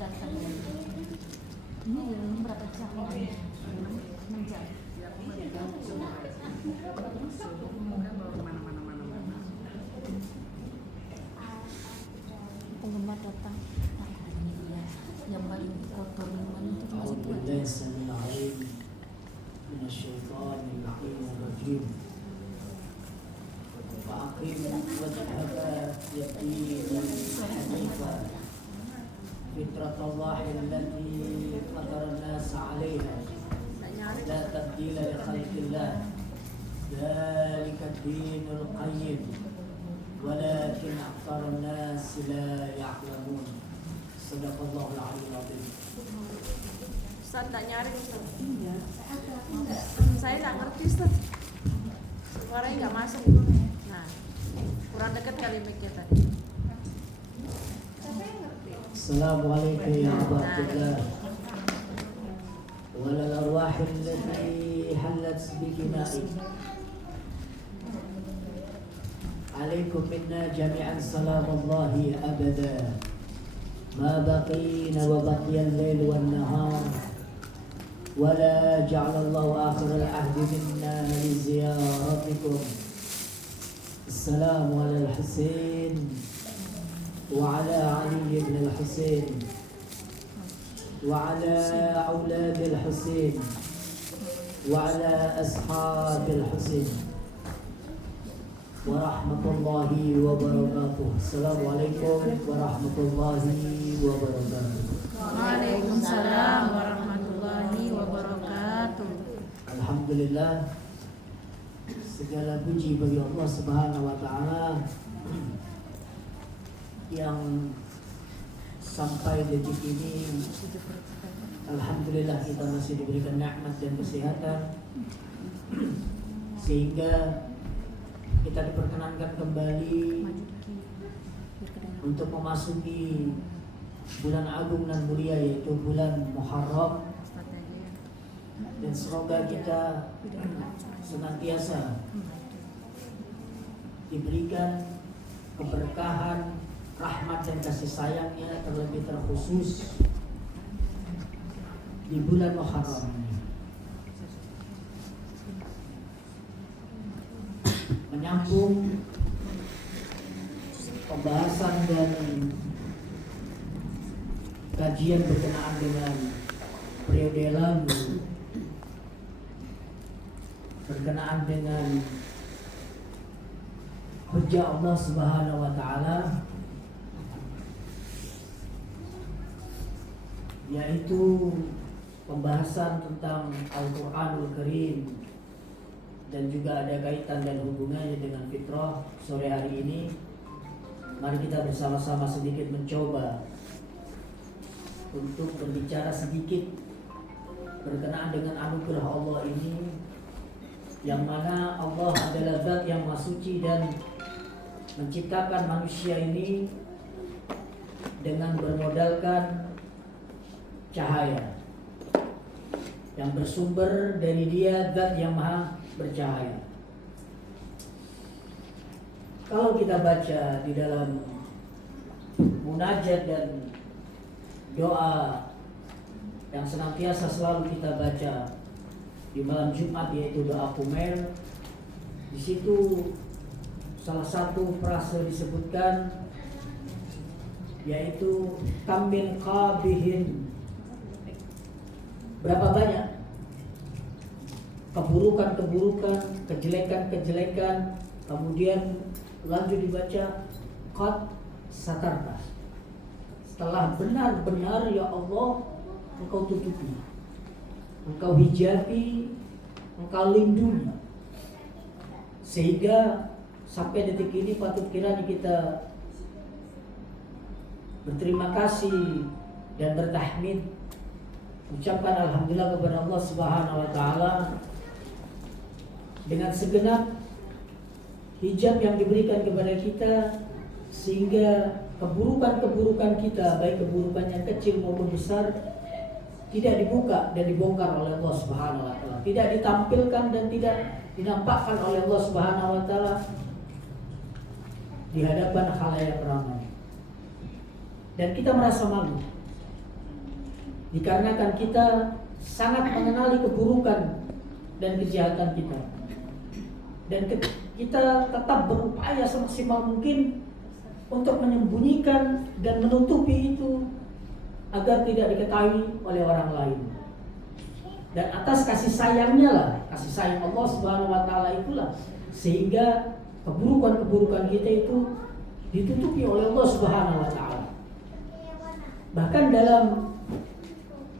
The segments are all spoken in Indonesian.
datang ini berapa jam ini? 6 jam. Penggemar datang. Ini dia yang paling kotor minuman itu cuma situ aja. من الشيطان اللعين الرجيم فأقم وجهك للدين حنيفا فطرة الله التي فطر الناس عليها لا تبديل لخلق الله ذلك الدين القيم ولكن أكثر الناس لا يعلمون صدق الله العلي العظيم. Ustaz tak nyari Ustaz. Iya. Saya nggak ngerti Ustaz. Suaranya nggak masuk. Nah, kurang dekat kali mic-nya tadi. Assalamualaikum ya Abdullah. Walal arwah allati halat bikina'i. Alaikum minna jami'an salamullahi abada. Ma baqina wa baqiya al-lail wan nahar. ولا جعل الله آخر العهد منا لزيارتكم. السلام على الحسين وعلى علي بن الحسين وعلى أولاد الحسين وعلى أصحاب الحسين ورحمة الله وبركاته. السلام عليكم ورحمة الله وبركاته. Waalaikumsalam warahmatullahi wabarakatuh. Alhamdulillah, segala puji bagi Allah Subhanahu wa taala yang sampai detik ini alhamdulillah kita masih diberikan nikmat dan kesehatan sehingga kita diperkenankan kembali untuk memasuki bulan agung dan mulia yaitu bulan Muharram, dan semoga kita senantiasa diberikan keberkahan, rahmat dan kasih sayangnya, terlebih terkhusus di bulan Muharram ini. Menyambung pembahasan dan kajian berkenaan dengan periode lalu, berkenaan dengan hujjah Allah Subhanahu wa taala, yaitu pembahasan tentang Al-Qur'anul Karim dan juga ada kaitan dan hubungannya dengan fitrah. Sore hari ini mari kita bersama-sama sedikit mencoba untuk berbicara sedikit berkenaan dengan anugerah Allah ini, yang mana Allah adalah zat yang maha suci dan menciptakan manusia ini dengan bermodalkan cahaya yang bersumber dari Dia, zat yang maha bercahaya. Kalau kita baca di dalam munajat dan doa yang senantiasa selalu kita baca di malam Jumat, yaitu doa Kumail, di situ salah satu frase disebutkan yaitu kamil qabihin, berapa banyak keburukan-keburukan, kejelekan-kejelekan, kemudian lanjut dibaca qad satarta, telah benar-benar ya Allah Engkau tutupi, Engkau hijabi, Engkau lindungi, sehingga sampai detik ini patut kiranya kita berterima kasih dan bertahmid, ucapkan alhamdulillah kepada Allah Subhanahu wa taala dengan segenap hijab yang diberikan kepada kita, sehingga keburukan-keburukan kita, baik keburukan yang kecil maupun besar, tidak dibuka dan dibongkar oleh Allah Subhanahu wa taala, tidak ditampilkan dan tidak dinampakkan oleh Allah Subhanahu wa taala di hadapan khalayak ramai. Dan kita merasa malu dikarenakan kita sangat mengenali keburukan dan kejahatan kita. Dan kita tetap berupaya semaksimal mungkin untuk menyembunyikan dan menutupi itu agar tidak diketahui oleh orang lain. Dan atas kasih sayangnya lah, kasih sayang Allah Subhanahu wa taala itulah sehingga keburukan-keburukan kita itu ditutupi oleh Allah Subhanahu wa taala. Bahkan dalam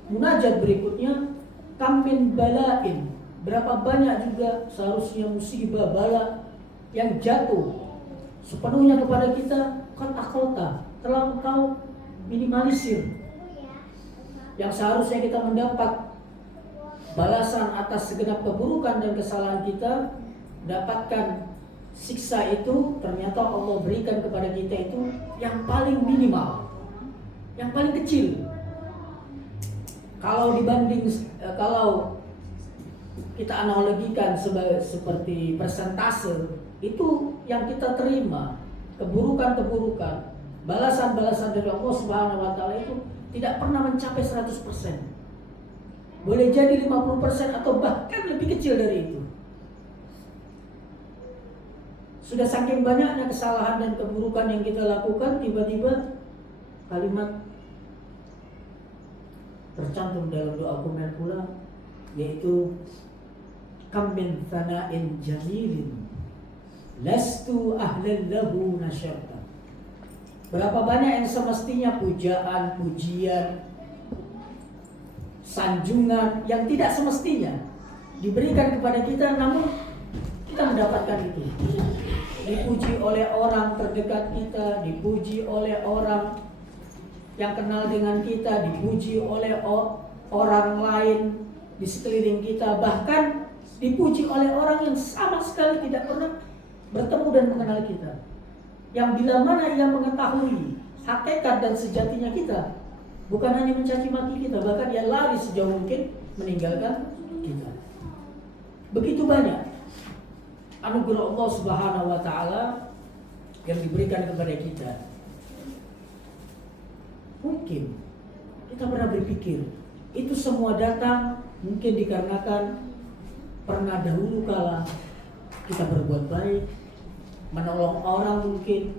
munajat berikutnya, kam min bala'in, berapa banyak juga seharusnya musibah bala yang jatuh sepenuhnya kepada kita, kan akhota, telah engkau minimalisir. Yang seharusnya kita mendapat balasan atas segenap keburukan dan kesalahan kita, dapatkan siksa itu, ternyata Allah berikan kepada kita itu yang paling minimal, yang paling kecil. Kalau dibanding, kalau kita analogikan seperti persentase, itu yang kita terima, keburukan-keburukan, balasan-balasan dari Allah Subhanahu wa taala itu tidak pernah mencapai 100%. Boleh jadi 50% atau bahkan lebih kecil dari itu. Sudah saking banyaknya kesalahan dan keburukan yang kita lakukan, tiba-tiba kalimat tercantum dalam doa komen pula, yaitu kam min thana'in jamilin lastu ahlan lahu nasyarta. Berapa banyak yang semestinya pujaan, pujian, sanjungan yang tidak semestinya diberikan kepada kita, namun kita mendapatkan itu. Dipuji oleh orang terdekat kita, dipuji oleh orang yang kenal dengan kita, dipuji oleh orang lain di sekeliling kita, bahkan dipuji oleh orang yang sama sekali tidak pernah bertemu dan mengenal kita, yang bila mana ia mengetahui hakikat dan sejatinya kita, bukan hanya mencaci maki kita, bahkan ia lari sejauh mungkin meninggalkan kita. Begitu banyak anugerah Allah Subhanahu wa taala yang diberikan kepada kita. Mungkin kita pernah berpikir itu semua datang mungkin dikarenakan pernah dahulu kala kita berbuat baik, menolong orang, mungkin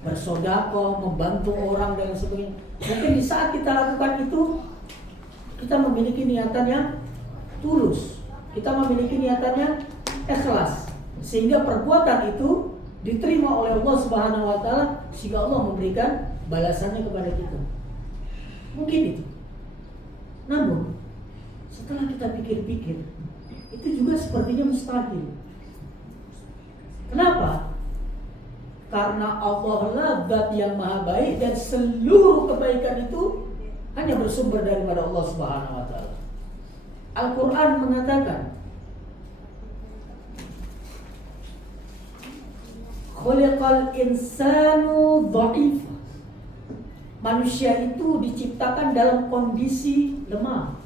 bersedekah, membantu orang dan sebagainya. Mungkin di saat kita lakukan itu, kita memiliki niatan yang tulus, kita memiliki niatan yang ikhlas, sehingga perbuatan itu diterima oleh Allah Subhanahu wa taala, sehingga Allah memberikan balasannya kepada kita. Mungkin itu. Namun setelah kita pikir-pikir, itu juga sepertinya mustahil. Kenapa? Karena Allah lah zat yang maha baik dan seluruh kebaikan itu hanya bersumber daripada Allah Subhanahu wa taala. Al-Quran mengatakan, khuliqal insanu dha'ifa. Manusia itu diciptakan dalam kondisi lemah.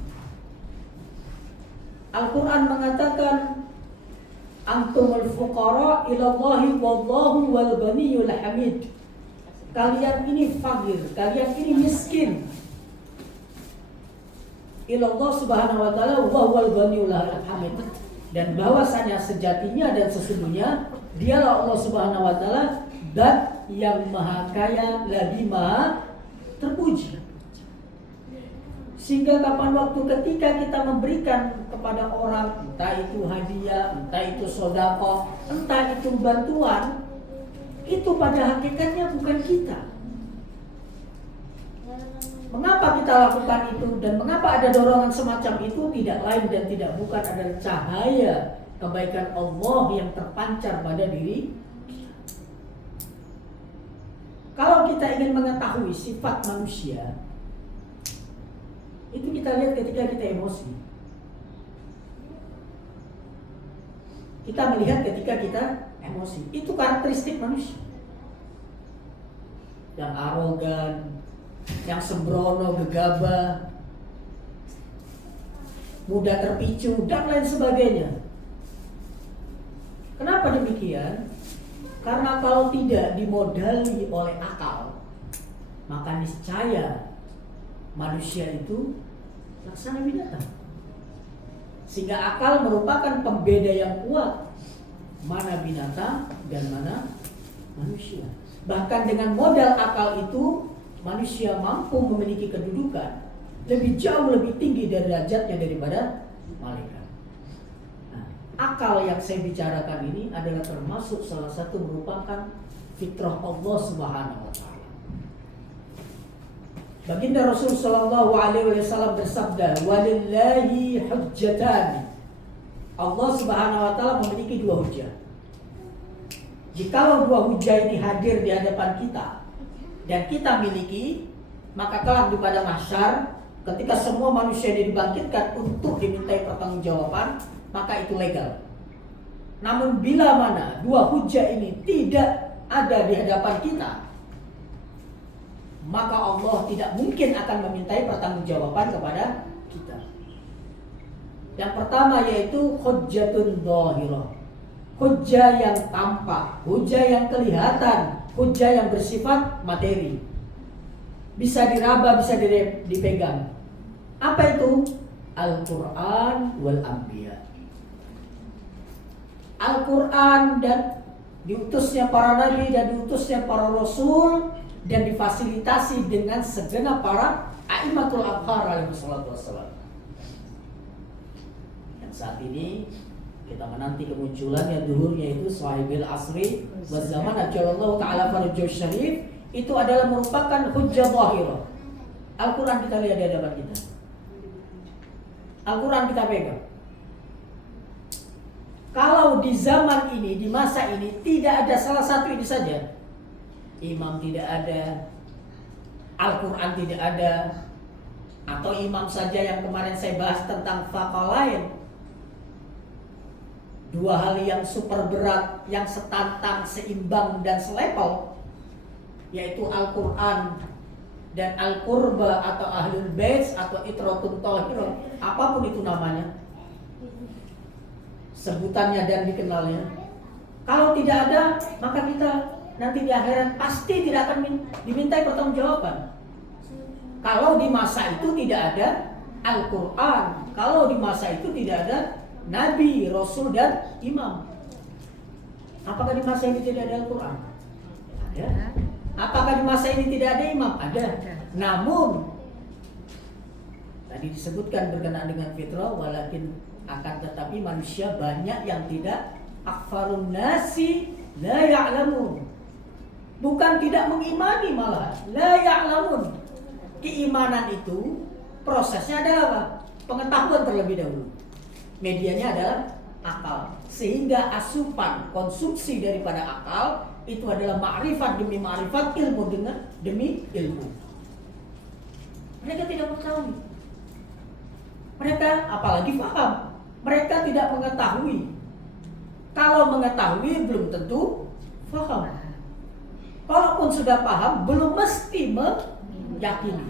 Al-Quran mengatakan, antumul fuqara ilallahi wallahu wal ghaniyul hamid. Kalian ini fakir, kalian ini miskin. Ilallah Subhanahu wa taala wa wal ghaniyul hamid. Dan bahwasanya sejatinya dan sesungguhnya dialah Allah Subhanahu wa taala zat yang maha kaya lagi maha terpuji. Sehingga kapan waktu ketika kita memberikan kepada orang, entah itu hadiah, entah itu sedekah, entah itu bantuan, itu pada hakikatnya bukan kita. Mengapa kita lakukan itu dan mengapa ada dorongan semacam itu? Tidak lain dan tidak bukan adalah cahaya kebaikan Allah yang terpancar pada diri kita. Kalau kita ingin mengetahui sifat manusia, itu kita lihat ketika kita emosi. Kita melihat ketika kita emosi. Itu karakteristik manusia. Yang arogan, yang sembrono, gegabah, mudah terpicu, dan lain sebagainya. Kenapa demikian? Karena kalau tidak dimodali oleh akal, maka niscaya manusia itu laksana binatang. Sehingga akal merupakan pembeda yang kuat mana binatang dan mana manusia. Bahkan dengan modal akal itu manusia mampu memiliki kedudukan lebih jauh lebih tinggi derajatnya daripada malaikat. Nah, akal yang saya bicarakan ini adalah termasuk salah satu merupakan fitrah Allah Subhanahu wa taala. Baginda Rasul sallallahu alaihi wasallam bersabda, "Walillahi hujjatan." Allah Subhanahu wa taala memiliki dua hujjah. Jikalau dua hujjah ini hadir di hadapan kita dan kita miliki, maka kelak di pada mahsyar ketika semua manusia dibangkitkan untuk dimintai pertanggungjawaban, maka itu legal. Namun bila mana dua hujjah ini tidak ada di hadapan kita, maka Allah tidak mungkin akan memintai pertanggungjawaban kepada kita. Yang pertama yaitu hujjatun dhahirah, hujjah yang tampak, hujjah yang kelihatan, hujjah yang bersifat materi, bisa diraba, bisa dipegang. Apa itu? Al-Quran wal Anbiya. Al-Quran dan diutusnya para nabi dan diutusnya para rasul dan difasilitasi dengan segenap para a'immatul athhar alaihi salatu wassalam. Dan saat ini kita menanti kemunculannya duhurnya itu sahibil asri wa zaman ajallallahu ta'ala farajul syarif, itu adalah merupakan hujjah zahirah. Al-Quran kita lihat di hadapan kita, Al-Quran kita pegang. Kalau di zaman ini, di masa ini tidak ada salah satu ini saja, imam tidak ada, Al-Quran tidak ada, atau imam saja yang kemarin saya bahas tentang faqalain, dua hal yang super berat, yang setantang, seimbang dan selevel, yaitu Al-Quran dan Al-Qurba atau Ahlul Bait atau Itratun Thahirah, apapun itu namanya, sebutannya dan dikenalnya. Kalau tidak ada, maka kita nanti di akhirat pasti tidak akan dimintai pertanggungjawaban. Kalau di masa itu tidak ada Al-Quran, kalau di masa itu tidak ada Nabi, Rasul dan Imam. Apakah di masa ini tidak ada Al-Quran? Ada. Apakah di masa ini tidak ada Imam? Ada. Namun tadi disebutkan berkenaan dengan fitrah, walakin akan tetapi manusia banyak yang tidak, akfarun nasi la ya'lamun. Bukan tidak mengimani, malah la ya'lamun. Keimanan itu prosesnya adalah apa? Pengetahuan terlebih dahulu. Medianya adalah akal. Sehingga asupan konsumsi daripada akal itu adalah ma'rifat demi ma'rifat, ilmu demi ilmu. Mereka tidak mengetahui. Mereka apalagi paham. Mereka tidak mengetahui. Kalau mengetahui belum tentu paham. Kalaupun sudah paham belum mesti meyakini.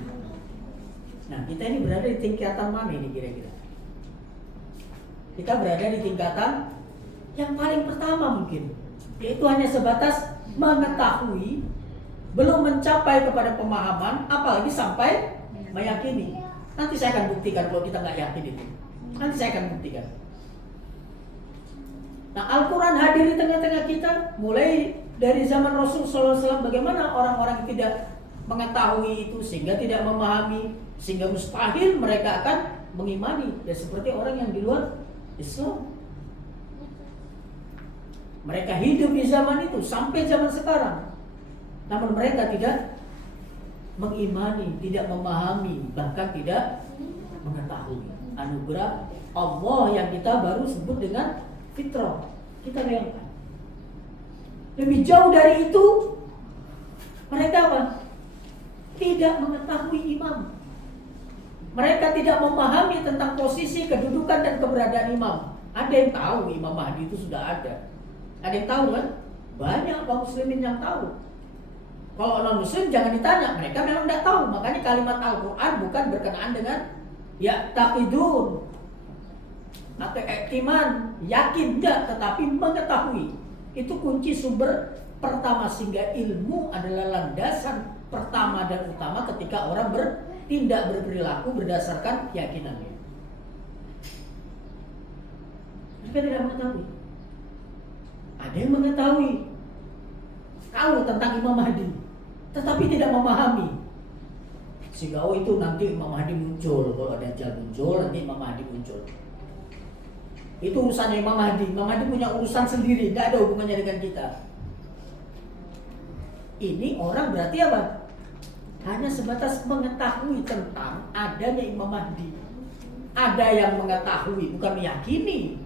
Nah, kita ini berada di tingkatan mana ini kira-kira? Kita berada di tingkatan yang paling pertama mungkin, yaitu hanya sebatas mengetahui, belum mencapai kepada pemahaman, apalagi sampai meyakini. Nanti saya akan buktikan kalau kita nggak yakin itu. Nanti saya akan buktikan. Nah, Al-Quran hadir di tengah-tengah kita mulai dari zaman Rasul SAW. Bagaimana orang-orang yang tidak mengetahui itu sehingga tidak memahami, sehingga mustahil mereka akan mengimani. Dan seperti orang yang di luar Islam, mereka hidup di zaman itu sampai zaman sekarang, namun mereka tidak mengimani, tidak memahami, bahkan tidak mengetahui anugerah Allah yang kita baru sebut dengan fitrah. Kita bayangkan lebih jauh dari itu, mereka apa? Tidak mengetahui imam. Mereka tidak memahami tentang posisi, kedudukan dan keberadaan imam. Ada yang tahu Imam Mahdi itu sudah ada. Ada yang tahu kan? Banyak kaum muslimin yang tahu. Kalau non muslim jangan ditanya, mereka memang tidak tahu. Makanya kalimat Al-Quran bukan berkenaan dengan ya'taqidun atau iktiman, yakin enggak, tetapi mengetahui. Itu kunci sumber pertama, sehingga ilmu adalah landasan pertama dan utama ketika orang tindak berperilaku berdasarkan keyakinannya. Mereka tidak mengetahui. Ada yang mengetahui, tahu tentang Imam Mahdi, tetapi tidak memahami. Sehingga itu nanti Imam Mahdi muncul, kalau ada Dajjal muncul, nanti Imam Mahdi muncul. Itu urusannya Imam Mahdi. Imam Mahdi punya urusan sendiri, tidak ada hubungannya dengan kita. Ini orang berarti apa? Hanya sebatas mengetahui tentang adanya Imam Mahdi. Ada yang mengetahui, bukan meyakini.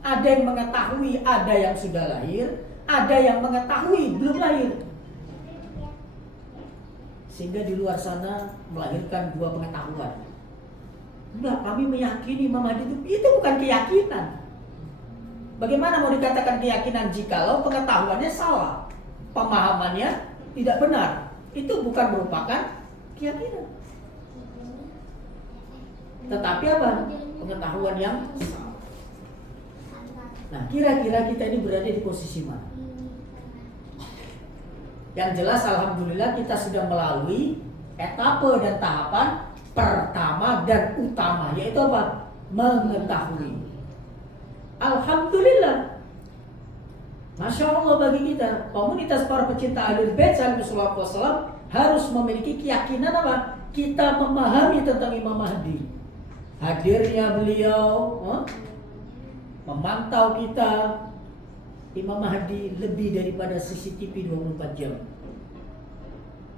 Ada yang mengetahui, ada yang sudah lahir, ada yang mengetahui belum lahir. Sehingga di luar sana melahirkan dua pengetahuan. Enggak, kami meyakini Imam Mahdi itu bukan keyakinan. Bagaimana mau dikatakan keyakinan jikalau pengetahuannya salah, pemahamannya tidak benar? Itu bukan merupakan keyakinan. Tetapi apa? Pengetahuan yang salah. Nah, kira-kira kita ini berada di posisi mana? Yang jelas alhamdulillah kita sudah melalui etape dan tahapan pertama dan utama, yaitu apa? Mengetahui. Alhamdulillah. Masya Allah bagi kita, komunitas para pecinta Ahlul Bait sallallahu alaihi wasallam harus memiliki keyakinan apa? Kita memahami tentang Imam Mahdi. Hadirnya beliau memantau kita. Imam Mahdi lebih daripada CCTV 24 jam.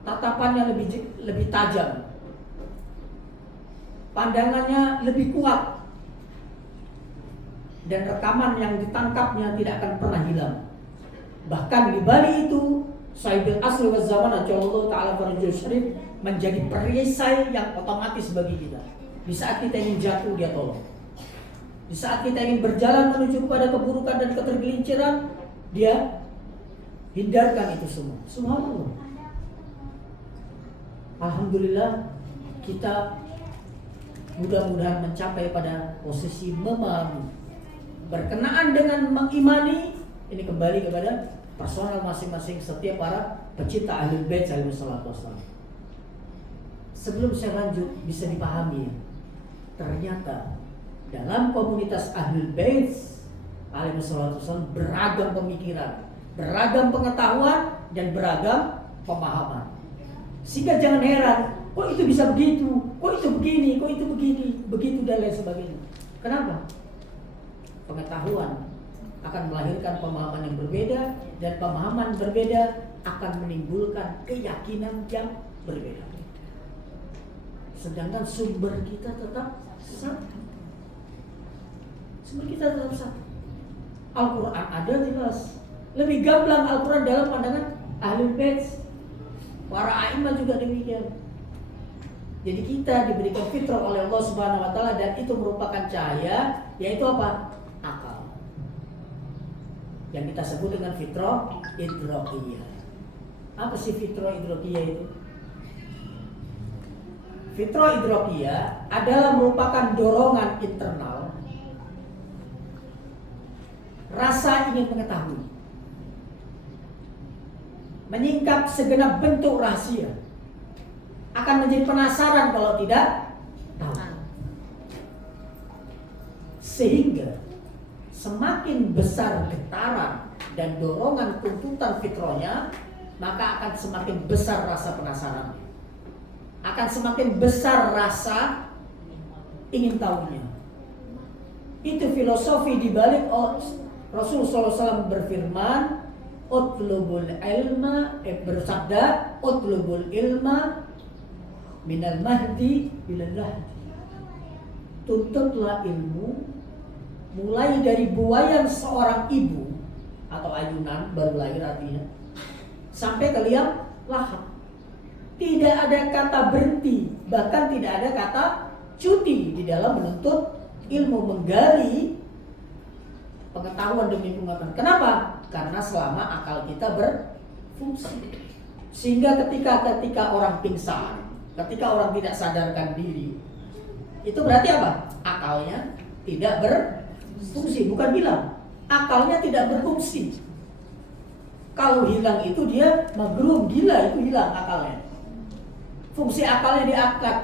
Tatapannya lebih tajam. Pandangannya lebih kuat. Dan rekaman yang ditangkapnya tidak akan pernah hilang. Bahkan di balik itu, Sayyidul Asr wa Zaman Ajallallahu Ta'ala Farajul Syarif menjadi perisai yang otomatis bagi kita. Di saat kita ingin jatuh, dia tolong. Di saat kita ingin berjalan menuju kepada keburukan dan ketergelinciran, dia hindarkan itu semua. Subhanallah. Alhamdulillah, kita mudah-mudahan mencapai pada posisi memahami. Berkenaan dengan mengimani, ini kembali kepada personal masing-masing setiap para pecinta Ahlul Bait sallallahu alaihi wasallam. Sebelum saya lanjut, bisa dipahami, ternyata dalam komunitas Ahlul Bait alaihi wasallam beragam pemikiran, beragam pengetahuan, dan beragam pemahaman. Sehingga jangan heran, kok itu bisa begitu, kok itu begini, kok itu begini, begitu dan lain sebagainya. Kenapa? Pengetahuan akan melahirkan pemahaman yang berbeda, dan pemahaman berbeda akan menimbulkan keyakinan yang berbeda. Sedangkan sumber kita tetap satu. Sumber kita tetap satu. Al-Quran ada jelas. Lebih gamblang Al-Quran dalam pandangan Ahlul Bait. Para a'imah juga demikian. Jadi kita diberikan fitrah oleh Allah Subhanahu wa taala, dan itu merupakan cahaya, yaitu apa? Akal. Yang kita sebut dengan fitrah idrakiyah. Apa sih fitrah idrakiyah itu? Fitrah idrakiyah adalah merupakan dorongan internal, rasa ingin mengetahui, menyingkap segenap bentuk rahasia, akan menjadi penasaran kalau tidak tahu. Sehingga semakin besar getaran dan dorongan tuntutan fitrahnya, maka akan semakin besar rasa penasaran, akan semakin besar rasa ingin tahunya. Itu filosofi dibalik Rasulullah SAW berfirman, utlubul ilma, bersabda, utlubul ilma minal mahdi ilal lahdi. Tuntutlah ilmu mulai dari buayan seorang ibu atau ayunan baru lahir artinya, sampai ke liang lahat. Tidak ada kata berhenti, bahkan tidak ada kata cuti di dalam menuntut ilmu, menggali pengetahuan demi pengetahuan. Kenapa? Karena selama akal kita berfungsi. Sehingga ketika orang pingsan, ketika orang tidak sadarkan diri, itu berarti apa? Akalnya tidak berfungsi, bukan hilang. Akalnya tidak berfungsi. Kalau hilang itu dia magrum, gila, itu hilang akalnya. fungsi akalnya diangkat.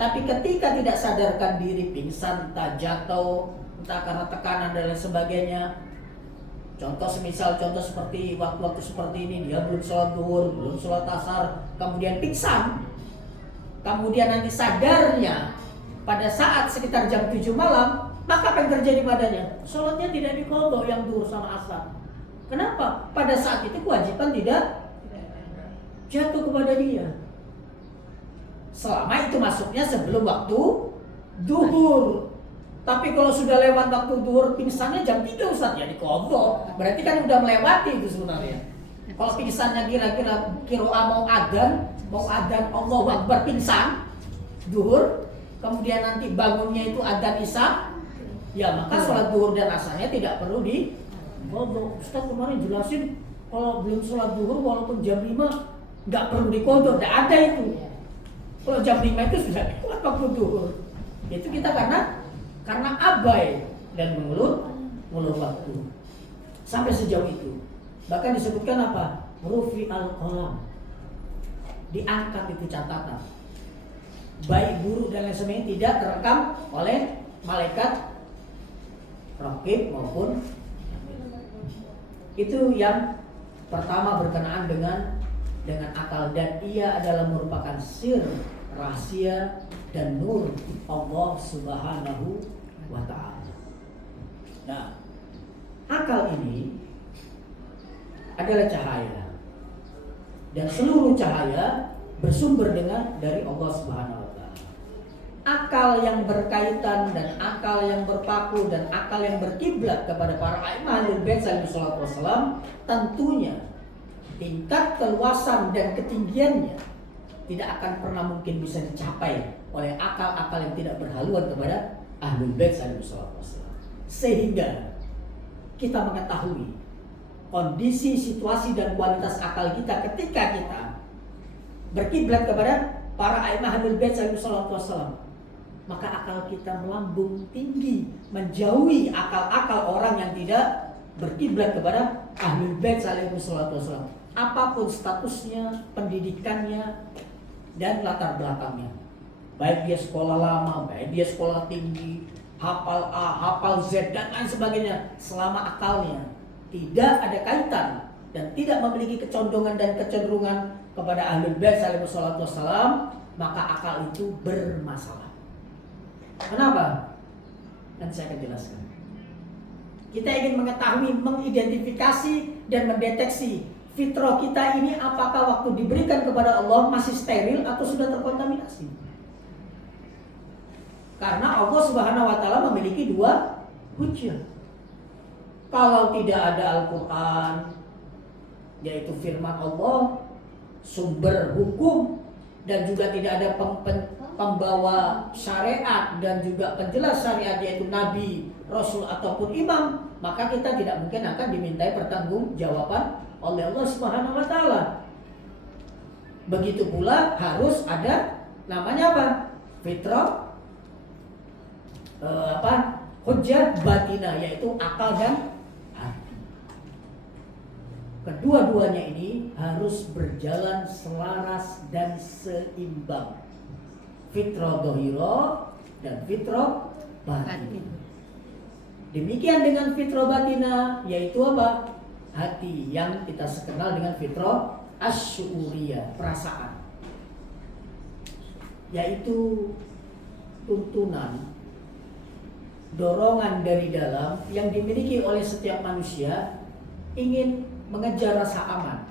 Tapi ketika tidak sadarkan diri, pingsan, entah jatuh, entah karena tekanan dan lain sebagainya. Contoh seperti waktu-waktu seperti ini, dia belum sholat zuhur, belum sholat asar, kemudian pingsan. Kemudian nanti sadarnya pada saat sekitar jam 7 malam, maka apa yang terjadi padanya? Sholatnya tidak diqadha yang zuhur sama asar. Kenapa? Pada saat itu kewajiban tidak jatuh kepada dia. Selama itu masuknya sebelum waktu zuhur. Tapi kalau sudah lewat waktu zuhur, pingsannya jam 3 Ustaz, ya diqadha. Berarti kan udah melewati itu sebenarnya. Kalau pingsannya kira-kira mau adzan Allahu Akbar, pingsan zuhur, kemudian nanti bangunnya itu adzan isya, ya maka sholat zuhur dan asarnya tidak perlu diqadha. Ustaz kemarin jelasin kalau belum sholat zuhur walaupun jam 5 nggak perlu diqadha, nggak ada itu. Kalau jam 5 itu sudah lewat waktu zuhur. Itu kita karena abai dan mengulur waktu. Sampai sejauh itu. Bahkan disebutkan apa? Rufi al-qalam. Diangkat itu catatan. Baik buruk dan lain sebagainya tidak terekam oleh malaikat raqib maupun itu yang pertama berkenaan dengan akal, dan ia adalah merupakan sir, rahasia dan nur Allah Subhanahu wa ta'ala. Nah, akal ini adalah cahaya, dan seluruh cahaya bersumber dari Allah Subhanahu wa ta'ala. Akal yang berkaitan dan akal yang berpaku dan akal yang berkiblat kepada para a'immah Ahlul Bait sallallahu alaihi wasallam, tentunya tingkat keluasan dan ketinggiannya tidak akan pernah mungkin bisa dicapai oleh akal-akal yang tidak berhaluan kepada Ahlul Bait sallallahu alaihi wasallam. Sehingga kita mengetahui kondisi, situasi dan kualitas akal kita ketika kita berkiblat kepada para a'immah Ahlul Bait sallallahu alaihi wasallam, maka akal kita melambung tinggi, menjauhi akal-akal orang yang tidak berkiblat kepada Ahlul Bait sallallahu alaihi wasallam. Apapun statusnya, pendidikannya, dan latar belakangnya, baik dia sekolah lama, baik dia sekolah tinggi, hafal A, hafal Z dan lain sebagainya, selama akalnya tidak ada kaitan dan tidak memiliki kecondongan dan kecenderungan kepada Ahlul Bait sallallahu alaihi wasallam, maka akal itu bermasalah. Kenapa? Nanti saya akan jelaskan. Kita ingin mengetahui, mengidentifikasi dan mendeteksi fitrah kita ini apakah waktu diberikan kepada Allah masih steril atau sudah terkontaminasi. Karena Allah Subhanahu wa ta'ala memiliki dua hujjah. Kalau tidak ada Al-Quran, yaitu firman Allah, sumber hukum, dan juga tidak ada pembawa syariat dan juga penjelas syariat, yaitu Nabi, Rasul ataupun Imam, maka kita tidak mungkin akan dimintai pertanggungjawaban oleh Allah Subhanahu wa ta'ala. Begitu pula harus ada namanya apa? Fitrah, hujjah batinah, yaitu akal dan hati. Kedua-duanya ini harus berjalan selaras dan seimbang. Fitrah dhahirah dan fitrah batin. Demikian dengan fitrah batinah, yaitu apa? Hati yang kita kenal dengan fitrah asy'uriyah, perasaan, yaitu tuntunan, dorongan dari dalam yang dimiliki oleh setiap manusia ingin mengejar rasa aman,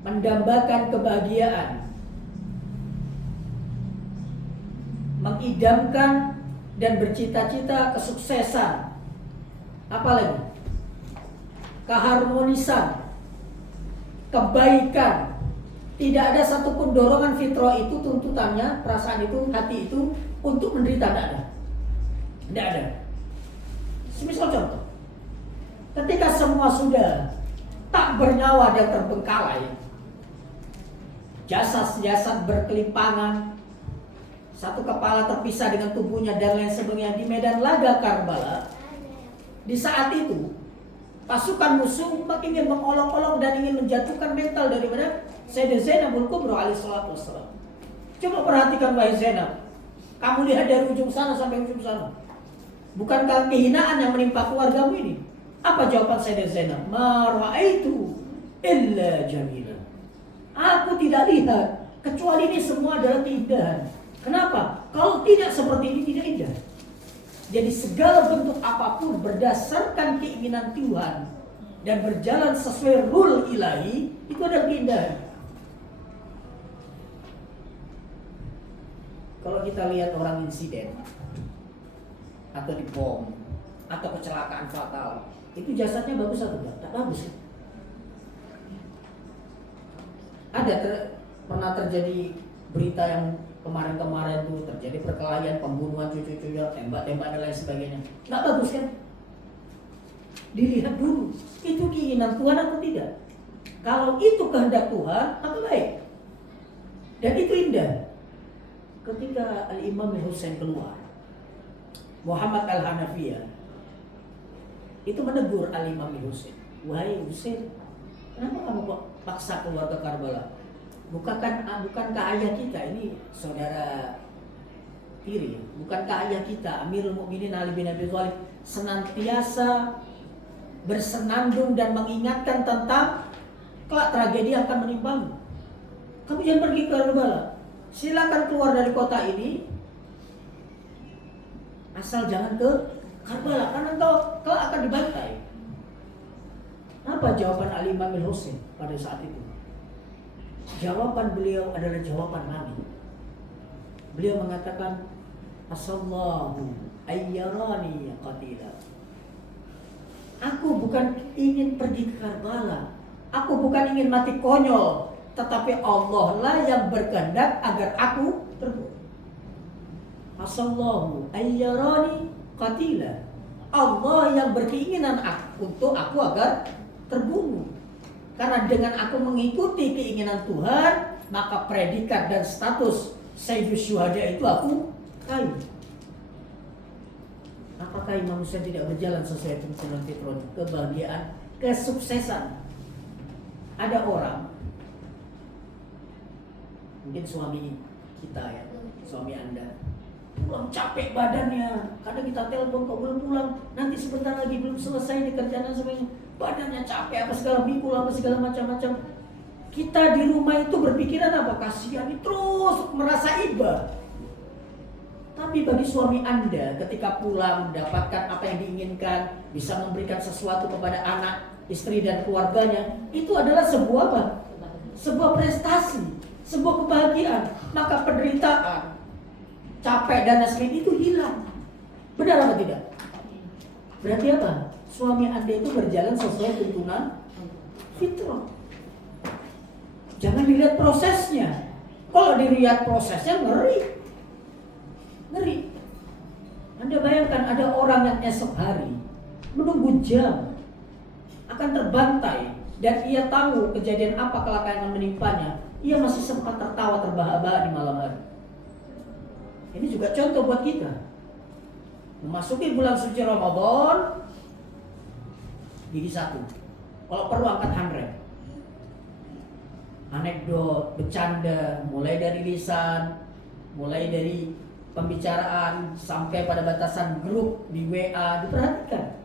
mendambakan kebahagiaan, mengidamkan dan bercita-cita kesuksesan, apalagi keharmonisan, kebaikan. Tidak ada satupun dorongan fitrah itu, tuntutannya, perasaan itu, hati itu untuk menderita, tidak ada. Tidak ada. Semisal contoh, ketika semua sudah tak bernyawa dan terbengkalai, jasad-jasad berkelimpangan, satu kepala terpisah dengan tubuhnya dan lain sebagainya di medan laga Karbala, di saat itu pasukan musuh ingin mengolok-olok dan ingin menjatuhkan mental daripada Sayyidah Zainabul Kubra alaihissalatu wassalam. Coba perhatikan wahai Zainab. Kamu lihat dari ujung sana sampai ujung sana. Bukankah kehinaan yang menimpa keluargamu ini? Apa jawaban Sayyidah Zainab? Ma ra'aitu illa jamila. Aku tidak lihat kecuali ini semua adalah keindahan. Kenapa? Kalau tidak seperti ini tidak indah. Jadi segala bentuk apapun berdasarkan keinginan Tuhan dan berjalan sesuai rule ilahi, itu adalah keindahan. Kalau kita lihat orang insiden atau di bom atau kecelakaan fatal, itu jasadnya bagus atau tidak? Tak bagus. Pernah terjadi berita yang kemarin-kemarin itu terjadi perkelahian, pembunuhan cucu-cucu, tembak-tembak dan lain sebagainya. Nggak bagus kan? Dilihat dulu, itu keinginan Tuhan atau tidak? Kalau itu kehendak Tuhan, maka baik. Dan itu indah. Ketika Al-Imam Husain keluar, Muhammad Al-Hanafiyah itu menegur Al-Imam Husain. Wahai Husain, kenapa kamu kok paksa keluar ke Karbala? Bukankah ayah kita ini saudara tiri? Bukankah ayah kita Amirul Mukminin Ali bin Abi Thalib senantiasa bersenandung dan mengingatkan tentang kelak tragedi akan menimpamu? Kamu jangan pergi ke Karbala. Silakan keluar dari kota ini, asal jangan ke Karbala, karena kau akan dibantai. Apa jawaban Al-Imam Husain pada saat itu? Jawaban beliau adalah jawaban Nabi. Beliau mengatakan, asallahu ayyarani qatila. Aku bukan ingin pergi ke Karbala, aku bukan ingin mati konyol, tetapi Allah lah yang berkehendak agar aku terbunuh. Asallahu ayyarani qatila. Allah yang berkeinginan untuk aku agar terbunuh. Karena dengan aku mengikuti keinginan Tuhan, maka predikat dan status Sayyidus Syuhada itu aku raih. Apakah Imam Husain tidak berjalan sesuai tuntunan fitrah, kebahagiaan, kesuksesan? Ada orang, mungkin suami kita ya, suami Anda, pulang capek badannya, kadang kita telepon kok belum pulang, nanti sebentar lagi belum selesai di kerjaan semuanya, badannya capek apa segala, mikul apa segala macam-macam. Kita di rumah itu berpikiran apa? Kasihan, terus merasa iba. Tapi bagi suami Anda ketika pulang mendapatkan apa yang diinginkan, bisa memberikan sesuatu kepada anak, istri dan keluarganya, itu adalah sebuah apa? Sebuah prestasi, sebuah kebahagiaan. Maka penderitaan, capek dan lain itu hilang. Benar apa tidak? Berarti apa? Suami Anda itu berjalan sesuai tuntunan fitrah. Jangan dilihat prosesnya. Kalau dilihat prosesnya ngeri. Anda bayangkan ada orang yang esok hari menunggu jam akan terbantai dan ia tahu kejadian apa kelak yang menimpanya. Ia masih sempat tertawa terbahak-bahak di malam hari. Ini juga contoh buat kita. Memasuki bulan suci Ramadan, gigi satu. Kalau perlu angkat handbrake. Anekdot, bercanda, mulai dari lisan, mulai dari pembicaraan sampai pada batasan grup di WA diperhatikan.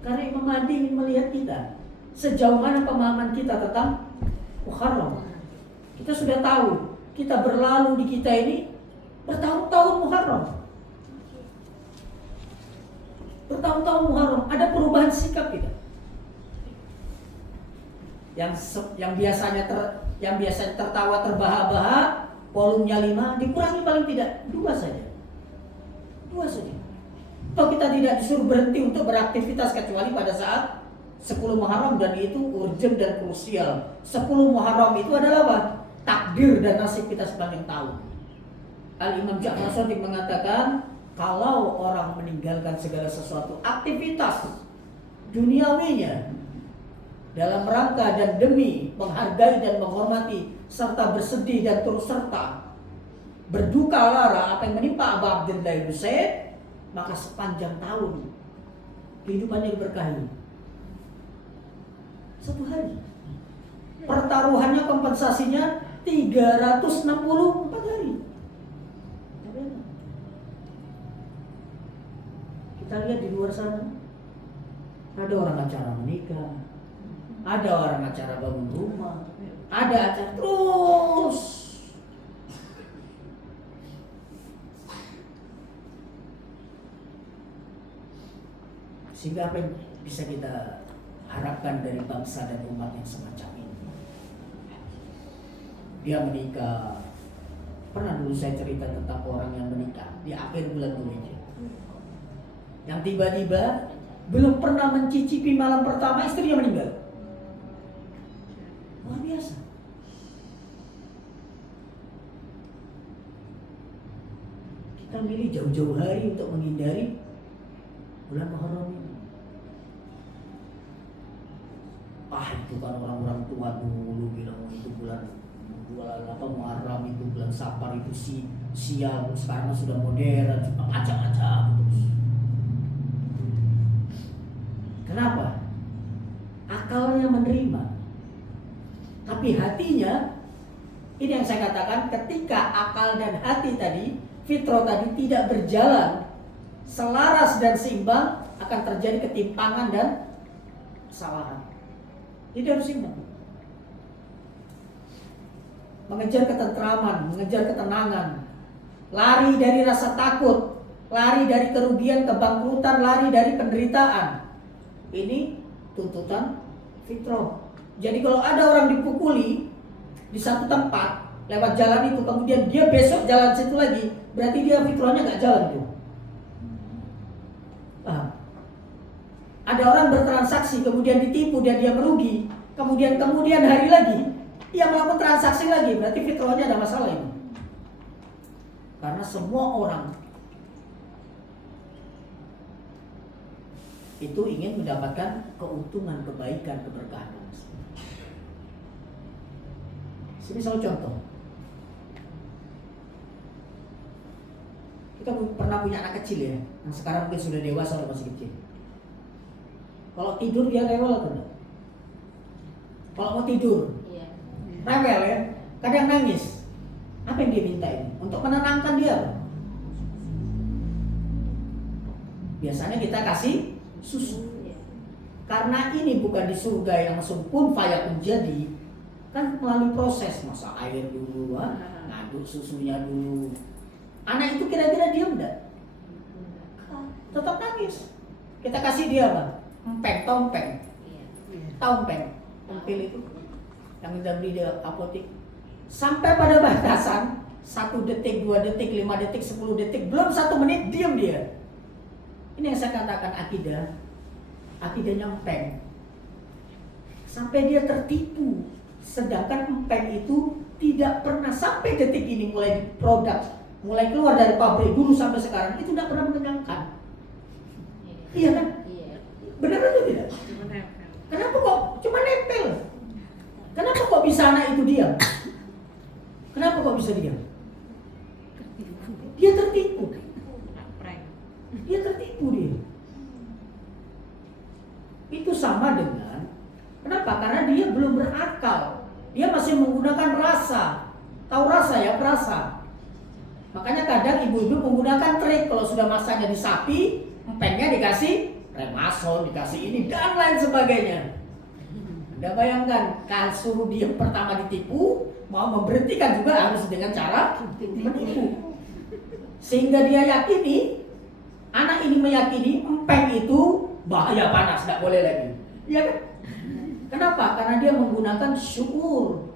Karena Imam Mahdi ingin melihat kita sejauh mana pemahaman kita tentang Muharram. Kita sudah tahu, kita berlalu di kita ini bertahun-tahun Muharram. Bertahun-tahun Muharram, ada perubahan sikap kita. Yang biasanya tertawa terbahak-bahak, volumenya 5 dikurangi paling tidak 2 saja. Atau kita tidak disuruh berhenti untuk beraktivitas kecuali pada saat 10 Muharram, dan itu urgent dan krusial. 10 Muharram itu adalah apa? Takdir dan nasib kita sepanjang tahun. Al-Imam Ja'far Shadiq mengatakan, kalau orang meninggalkan segala sesuatu aktivitas duniawinya dalam rangka dan demi menghargai dan menghormati serta bersedih dan turut serta berduka lara apa yang menimpa Abu Abdillah Husain, maka sepanjang tahun kehidupannya diberkahi. Satu hari pertaruhannya, kompensasinya 364 hari. Kita lihat di luar sana, ada orang acara menikah, ada orang acara bangun rumah, ada acara terus. Sehingga apa yang bisa kita harapkan dari bangsa dan umat yang semacam ini? Dia menikah. Pernah dulu saya cerita tentang orang yang menikah di akhir bulan Dzulhijjah, yang tiba-tiba belum pernah mencicipi malam pertama istrinya meninggal. Luar biasa. Kita milih jauh-jauh hari untuk menghindari bulan Muharram ini. Itu kan orang-orang tua dulu bilang itu bulan Muharram itu bulan Safar itu sial. Sekarang sudah modern, macam-macam terus. Kenapa? Akalnya menerima, tapi hatinya, ini yang saya katakan, ketika akal dan hati tadi, fitrah tadi tidak berjalan selaras dan seimbang, akan terjadi ketimpangan dan kesalahan. Tidak harus seimbang. Mengejar ketentraman, mengejar ketenangan, lari dari rasa takut, lari dari kerugian, kebangkrutan, lari dari penderitaan. Ini tuntutan fitrah. Jadi kalau ada orang dipukuli di satu tempat lewat jalan itu, kemudian dia besok jalan situ lagi, berarti dia fitrahnya nggak jalan tuh. Ada orang bertransaksi kemudian ditipu dan dia merugi, kemudian hari lagi dia melakukan transaksi lagi, berarti fitrahnya ada masalah ini. Karena semua orang itu ingin mendapatkan keuntungan, kebaikan, keberkahan. Semisal contoh, kita pernah punya anak kecil ya, yang sekarang mungkin sudah dewasa atau masih kecil. Kalau tidur dia rewel atau enggak? Kalau mau tidur, rewel ya, kadang nangis. Apa yang dia minta ini? Untuk menenangkan dia. Biasanya kita kasih susu. Karena ini bukan di surga yang langsung kun fayakun jadi, kan melalui proses, masak air dulu, ngaduk susunya dulu. Anak itu kira-kira diam enggak? Tetap nangis. Kita kasih dia apa? Tompeng. Pil itu yang kita beli di apotek. Sampai pada batasan 1 detik, 2 detik, 5 detik, 10 detik, belum 1 menit diam dia. Ini yang saya katakan akidahnya empeng. Sampai dia tertipu. Sedangkan empeng itu tidak pernah sampai detik ini mulai keluar dari pabrik dulu sampai sekarang itu tidak pernah mengenyangkan. Iya kan? Benar atau tidak? Kenapa kok cuma nempel? Kenapa kok bisa anak itu diam? Kenapa kok bisa diam? Dia tertipu. Dia. Itu sama dengan, kenapa? Karena dia belum berakal. Dia masih menggunakan rasa. Tahu rasa ya, perasa. Makanya kadang ibu-ibu menggunakan trik. Kalau sudah masanya di sapi, empengnya dikasih Remason, dikasih ini dan lain sebagainya. Anda bayangkan, kalau suruh dia pertama ditipu, mau memberhentikan juga harus dengan cara menipu. Sehingga dia yakini, anak ini meyakini empeng itu bahaya, panas, tidak boleh lagi. Iya kan? Kenapa? Karena dia menggunakan syukur.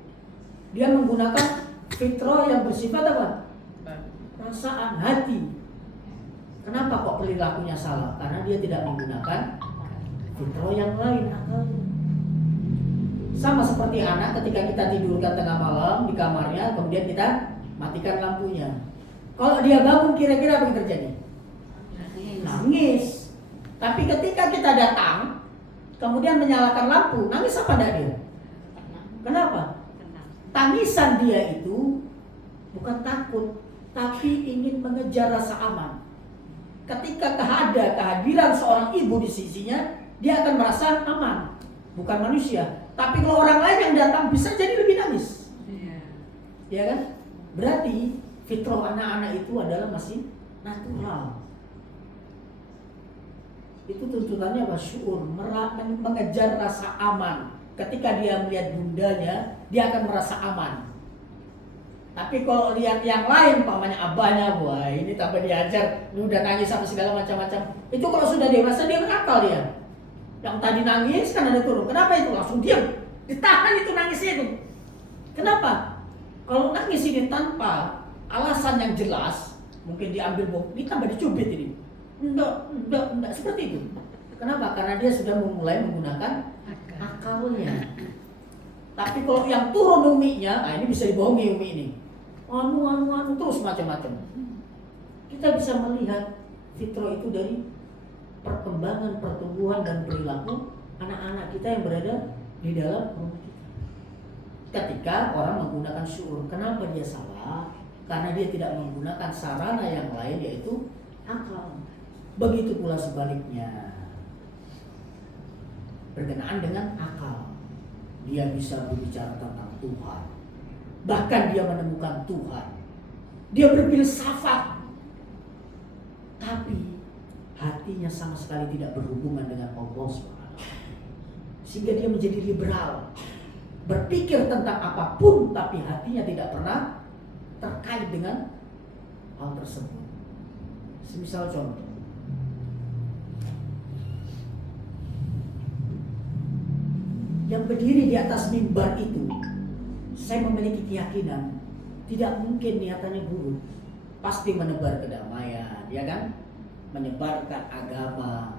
Dia menggunakan fitrah yang bersifat apa? Perasaan hati. Kenapa kok perilakunya salah? Karena dia tidak menggunakan fitrah yang lain, akalnya. Sama seperti anak ketika kita tidurkan tengah malam di kamarnya, kemudian kita matikan lampunya. Kalau dia bangun kira-kira apa yang terjadi? Nangis. Tapi ketika kita datang, kemudian menyalakan lampu, nangis apa enggak dia? Kenapa? Tangisan dia itu bukan takut, tapi ingin mengejar rasa aman. Ketika ada kehadiran seorang ibu di sisinya, dia akan merasa aman. Bukan manusia. Tapi kalau orang lain yang datang bisa jadi lebih nangis. Ya kan? Berarti fitrah anak-anak itu adalah masih natural. Itu tuntutannya apa? Syuur, mengejar rasa aman. Ketika dia melihat bundanya, dia akan merasa aman. Tapi kalau lihat yang lain, pamannya abahnya, wah ini tanpa diajar, ini udah nangis apa segala macam-macam. Itu kalau sudah dewasa dia berakal dia. Yang tadi nangis kan ada turun. Kenapa itu? Langsung diam. Ditahan itu nangisnya itu. Kenapa? Kalau nangis ini tanpa alasan yang jelas, mungkin diambil bom, ditambah dicubit ini. Enggak, seperti itu. Kenapa? Karena dia sudah mulai menggunakan akalnya. Tapi kalau yang turun uminya, nah ini bisa dibohongi umi ini. Anu terus macam-macam. Kita bisa melihat fitrah itu dari perkembangan, pertumbuhan dan perilaku anak-anak kita yang berada di dalam rumah kita. Ketika orang menggunakan syuur, kenapa dia salah? Karena dia tidak menggunakan sarana yang lain, yaitu akal. Begitu pula sebaliknya. Berkenaan dengan akal, dia bisa berbicara tentang Tuhan. Bahkan dia menemukan Tuhan. Dia berfilsafat. Tapi hatinya sama sekali tidak berhubungan dengan Allah SWT. Sehingga dia menjadi liberal. Berpikir tentang apapun, tapi hatinya tidak pernah terkait dengan hal tersebut. Semisal contoh, yang berdiri di atas mimbar itu, saya memiliki keyakinan tidak mungkin niatannya buruk. Pasti menebar kedamaian, ya kan? Menyebarkan agama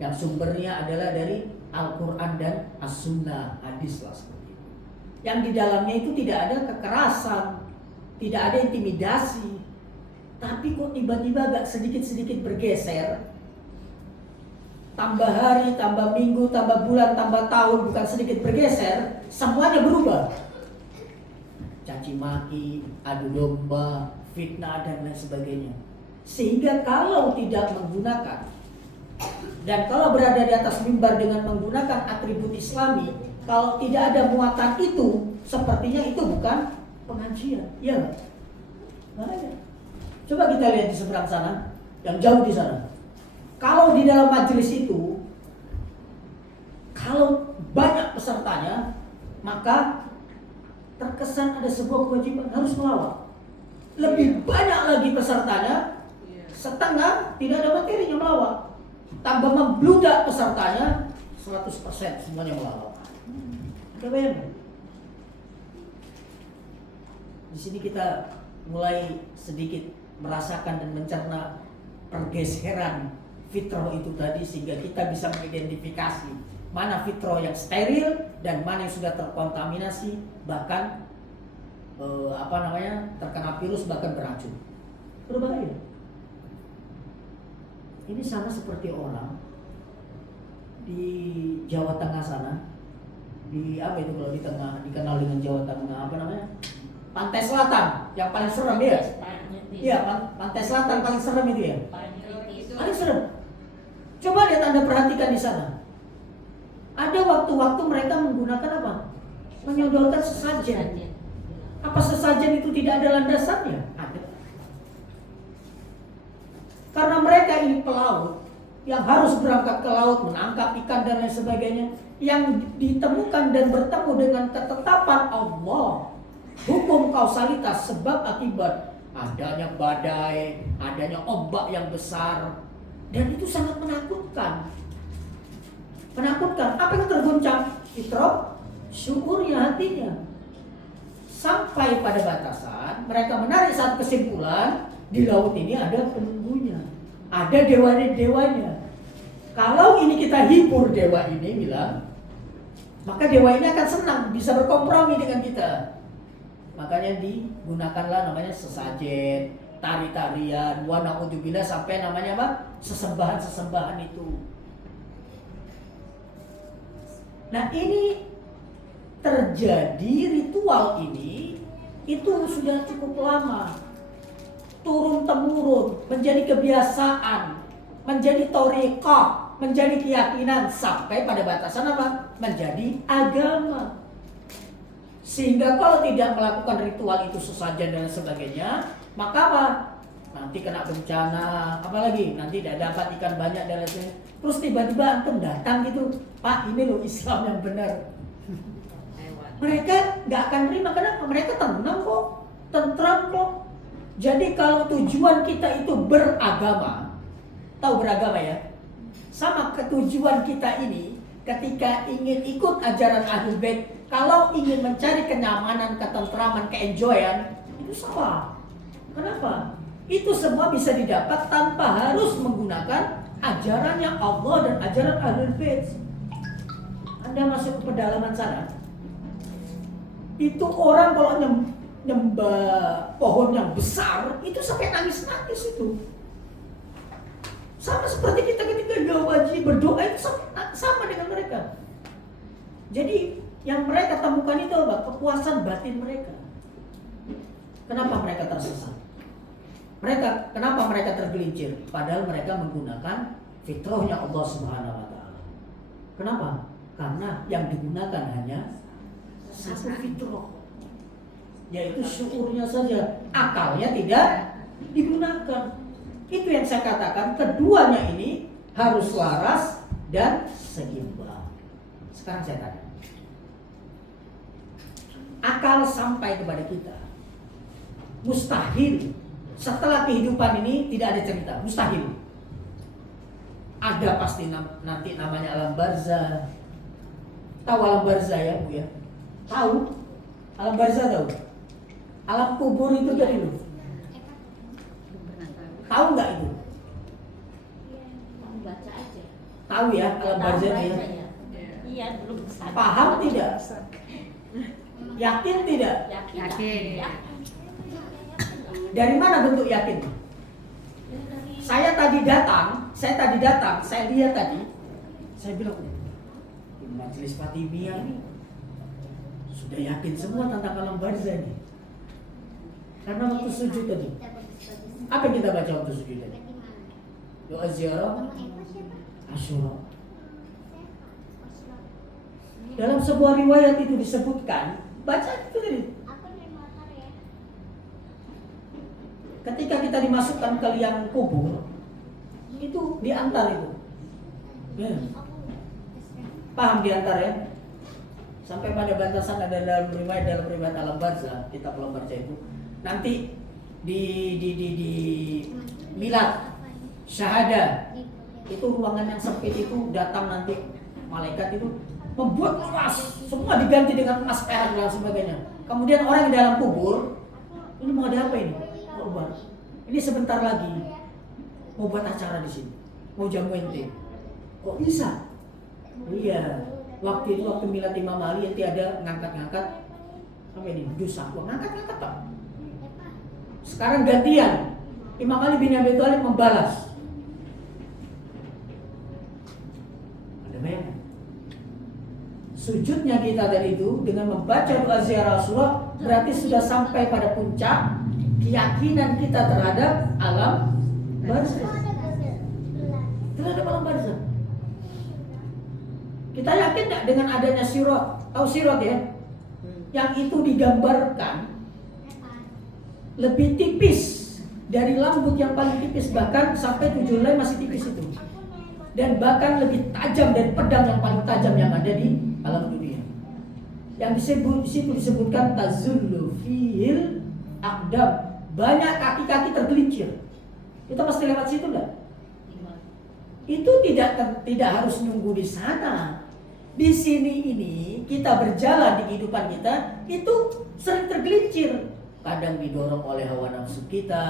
yang sumbernya adalah dari Al-Quran dan As-Sunnah, hadis lah seperti itu. Yang di dalamnya itu tidak ada kekerasan, tidak ada intimidasi. Tapi kok tiba-tiba agak sedikit-sedikit bergeser. Tambah hari, tambah minggu, tambah bulan, tambah tahun, bukan sedikit bergeser, semuanya berubah. Caci maki, adu domba, fitnah dan lain sebagainya. Sehingga kalau tidak menggunakan dan kalau berada di atas mimbar dengan menggunakan atribut Islami, kalau tidak ada muatan itu, sepertinya itu bukan pengajian. Iya. Makanya coba kita lihat di seberang sana, yang jauh di sana. Kalau di dalam majelis itu, kalau banyak pesertanya, maka terkesan ada sebuah kewajiban harus melawat. Lebih banyak lagi pesertanya, setengah tidak ada materinya melawat. Tambah membludak pesertanya, 100% semuanya melawat. Kita bayangkan. Di sini kita mulai sedikit merasakan dan mencerna pergeseran fitrah itu tadi, sehingga kita bisa mengidentifikasi mana fitrah yang steril dan mana yang sudah terkontaminasi, bahkan terkena virus, bahkan beracun. Berbahaya. Ini sama seperti orang di Jawa Tengah sana, di apa itu kalau di tengah dikenal dengan Jawa Tengah, Pantai Selatan yang paling serem ya. Iya, Pantai Selatan paling serem itu ya. Paling serem. Coba lihat, Anda perhatikan di sana. Ada waktu-waktu mereka menggunakan apa? Menyodorkan sesajen. Apa sesajen itu tidak ada landasannya? Ada. Karena mereka ini pelaut yang harus berangkat ke laut menangkap ikan dan lain sebagainya, yang ditemukan dan bertemu dengan ketetapan Allah, hukum kausalitas sebab akibat, adanya badai, adanya ombak yang besar. Dan itu sangat menakutkan. Menakutkan. Apa yang terguncang? Fitrah, syukurnya, hatinya. Sampai pada batasan mereka menarik satu kesimpulan, di laut ini ada penunggunya, ada dewa-dewanya. Kalau ini kita hibur dewa ini, bilang, maka dewa ini akan senang, bisa berkompromi dengan kita. Makanya digunakanlah namanya sesajen, tari-tarian, wa na'udzubillah, sampai namanya apa? Sesembahan-sesembahan itu. Nah, ini terjadi, ritual ini itu sudah cukup lama, turun temurun, menjadi kebiasaan, menjadi thariqah, menjadi keyakinan, sampai pada batasan apa? Menjadi agama. Sehingga kalau tidak melakukan ritual itu sesajen dan sebagainya, maka apa? Nanti kena bencana, apalagi nanti tidak dapat ikan banyak dan lain-lain. Terus tiba-tiba antum datang gitu, Pak ini loh Islam yang benar. Mereka nggak akan terima, kenapa? Mereka tenang kok, tentram kok. Jadi kalau tujuan kita itu beragama, tahu beragama ya? Sama ketujuan kita ini, ketika ingin ikut ajaran Ahlul Bait, kalau ingin mencari kenyamanan, ketentraman, keenjoyan, itu salah. Kenapa? Itu semua bisa didapat tanpa harus menggunakan ajarannya Allah dan ajaran Ahlul Bait. Anda masuk ke pedalaman sana, itu orang kalau nyembah pohon yang besar, itu sampai nangis-nangis itu. Sama seperti kita ketika wajib berdoa itu sama dengan mereka. Jadi yang mereka temukan itu apa? Kepuasan batin mereka. Kenapa mereka tersesat? Kenapa mereka tergelincir? Padahal mereka menggunakan fitrahnya Allah Subhanahu wa taala. Kenapa? Karena yang digunakan hanya satu fitrah, yaitu syukurnya saja. Akalnya tidak digunakan. Itu yang saya katakan, keduanya ini harus waras dan seimbang. Sekarang saya tanya, akal sampai kepada kita, mustahil setelah kehidupan ini tidak ada cerita, mustahil. Ada pasti nanti namanya alam barzah. Tahu alam barzah ya Bu ya? Tahu? Alam barzah tahu? Alam kubur itu dari dulu. Tahu nggak itu? Baca aja. Tahu ya alam barzah ya? Iya, belum sadar. Paham tidak? Yakin tidak? Yakin. Dari mana bentuk yakin? Saya tadi datang, saya lihat tadi, saya bilang, majelis Fatimiyah ini sudah yakin semua tentang alam barzah ini. Karena waktu sujud tadi, apa yang kita baca waktu sujud tadi? Doa ziarah Asyura. Dalam sebuah riwayat itu disebutkan, baca itu tadi. Ketika kita dimasukkan ke liang kubur, itu diantar itu. Ya. Paham diantar ya? Sampai pada batasan ada dalam riwayat alam barzah, kita belum baca itu. Nanti di milad syahada itu ruangan yang sempit itu datang nanti malaikat itu membuat luas, semua diganti dengan emas, perak dan sebagainya. Kemudian orang di dalam kubur, ini mau ada apa ini? Korban. Ini sebentar lagi mau buat acara di sini, mau jamu ente. Kok bisa? Iya, waktu milad Imam Ali ente ada ngangkat apa ini? Dus aku ngangkat Pak. Sekarang gantian, Imam Ali bin Abi Thalib membalas. Ada bayangkan? Sujudnya kita tadi itu dengan membaca doa ziarah Rasulullah berarti sudah sampai pada puncak keyakinan kita terhadap alam barzah. Terhadap alam barzah. Kita yakin tidak dengan adanya sirat? Tahu sirat ya? Yang itu digambarkan lebih tipis dari lambut yang paling tipis, bahkan sampai 7 helai masih tipis itu. Dan bahkan lebih tajam dari pedang yang paling tajam yang ada di alam dunia. Yang di situ disebutkan tazullu fihil aqdam. Banyak kaki-kaki tergelincir. Kita pasti lewat situ enggak? Itu tidak harus nunggu di sana. Di sini ini kita berjalan di kehidupan kita itu sering tergelincir. Kadang didorong oleh hawa nafsu kita,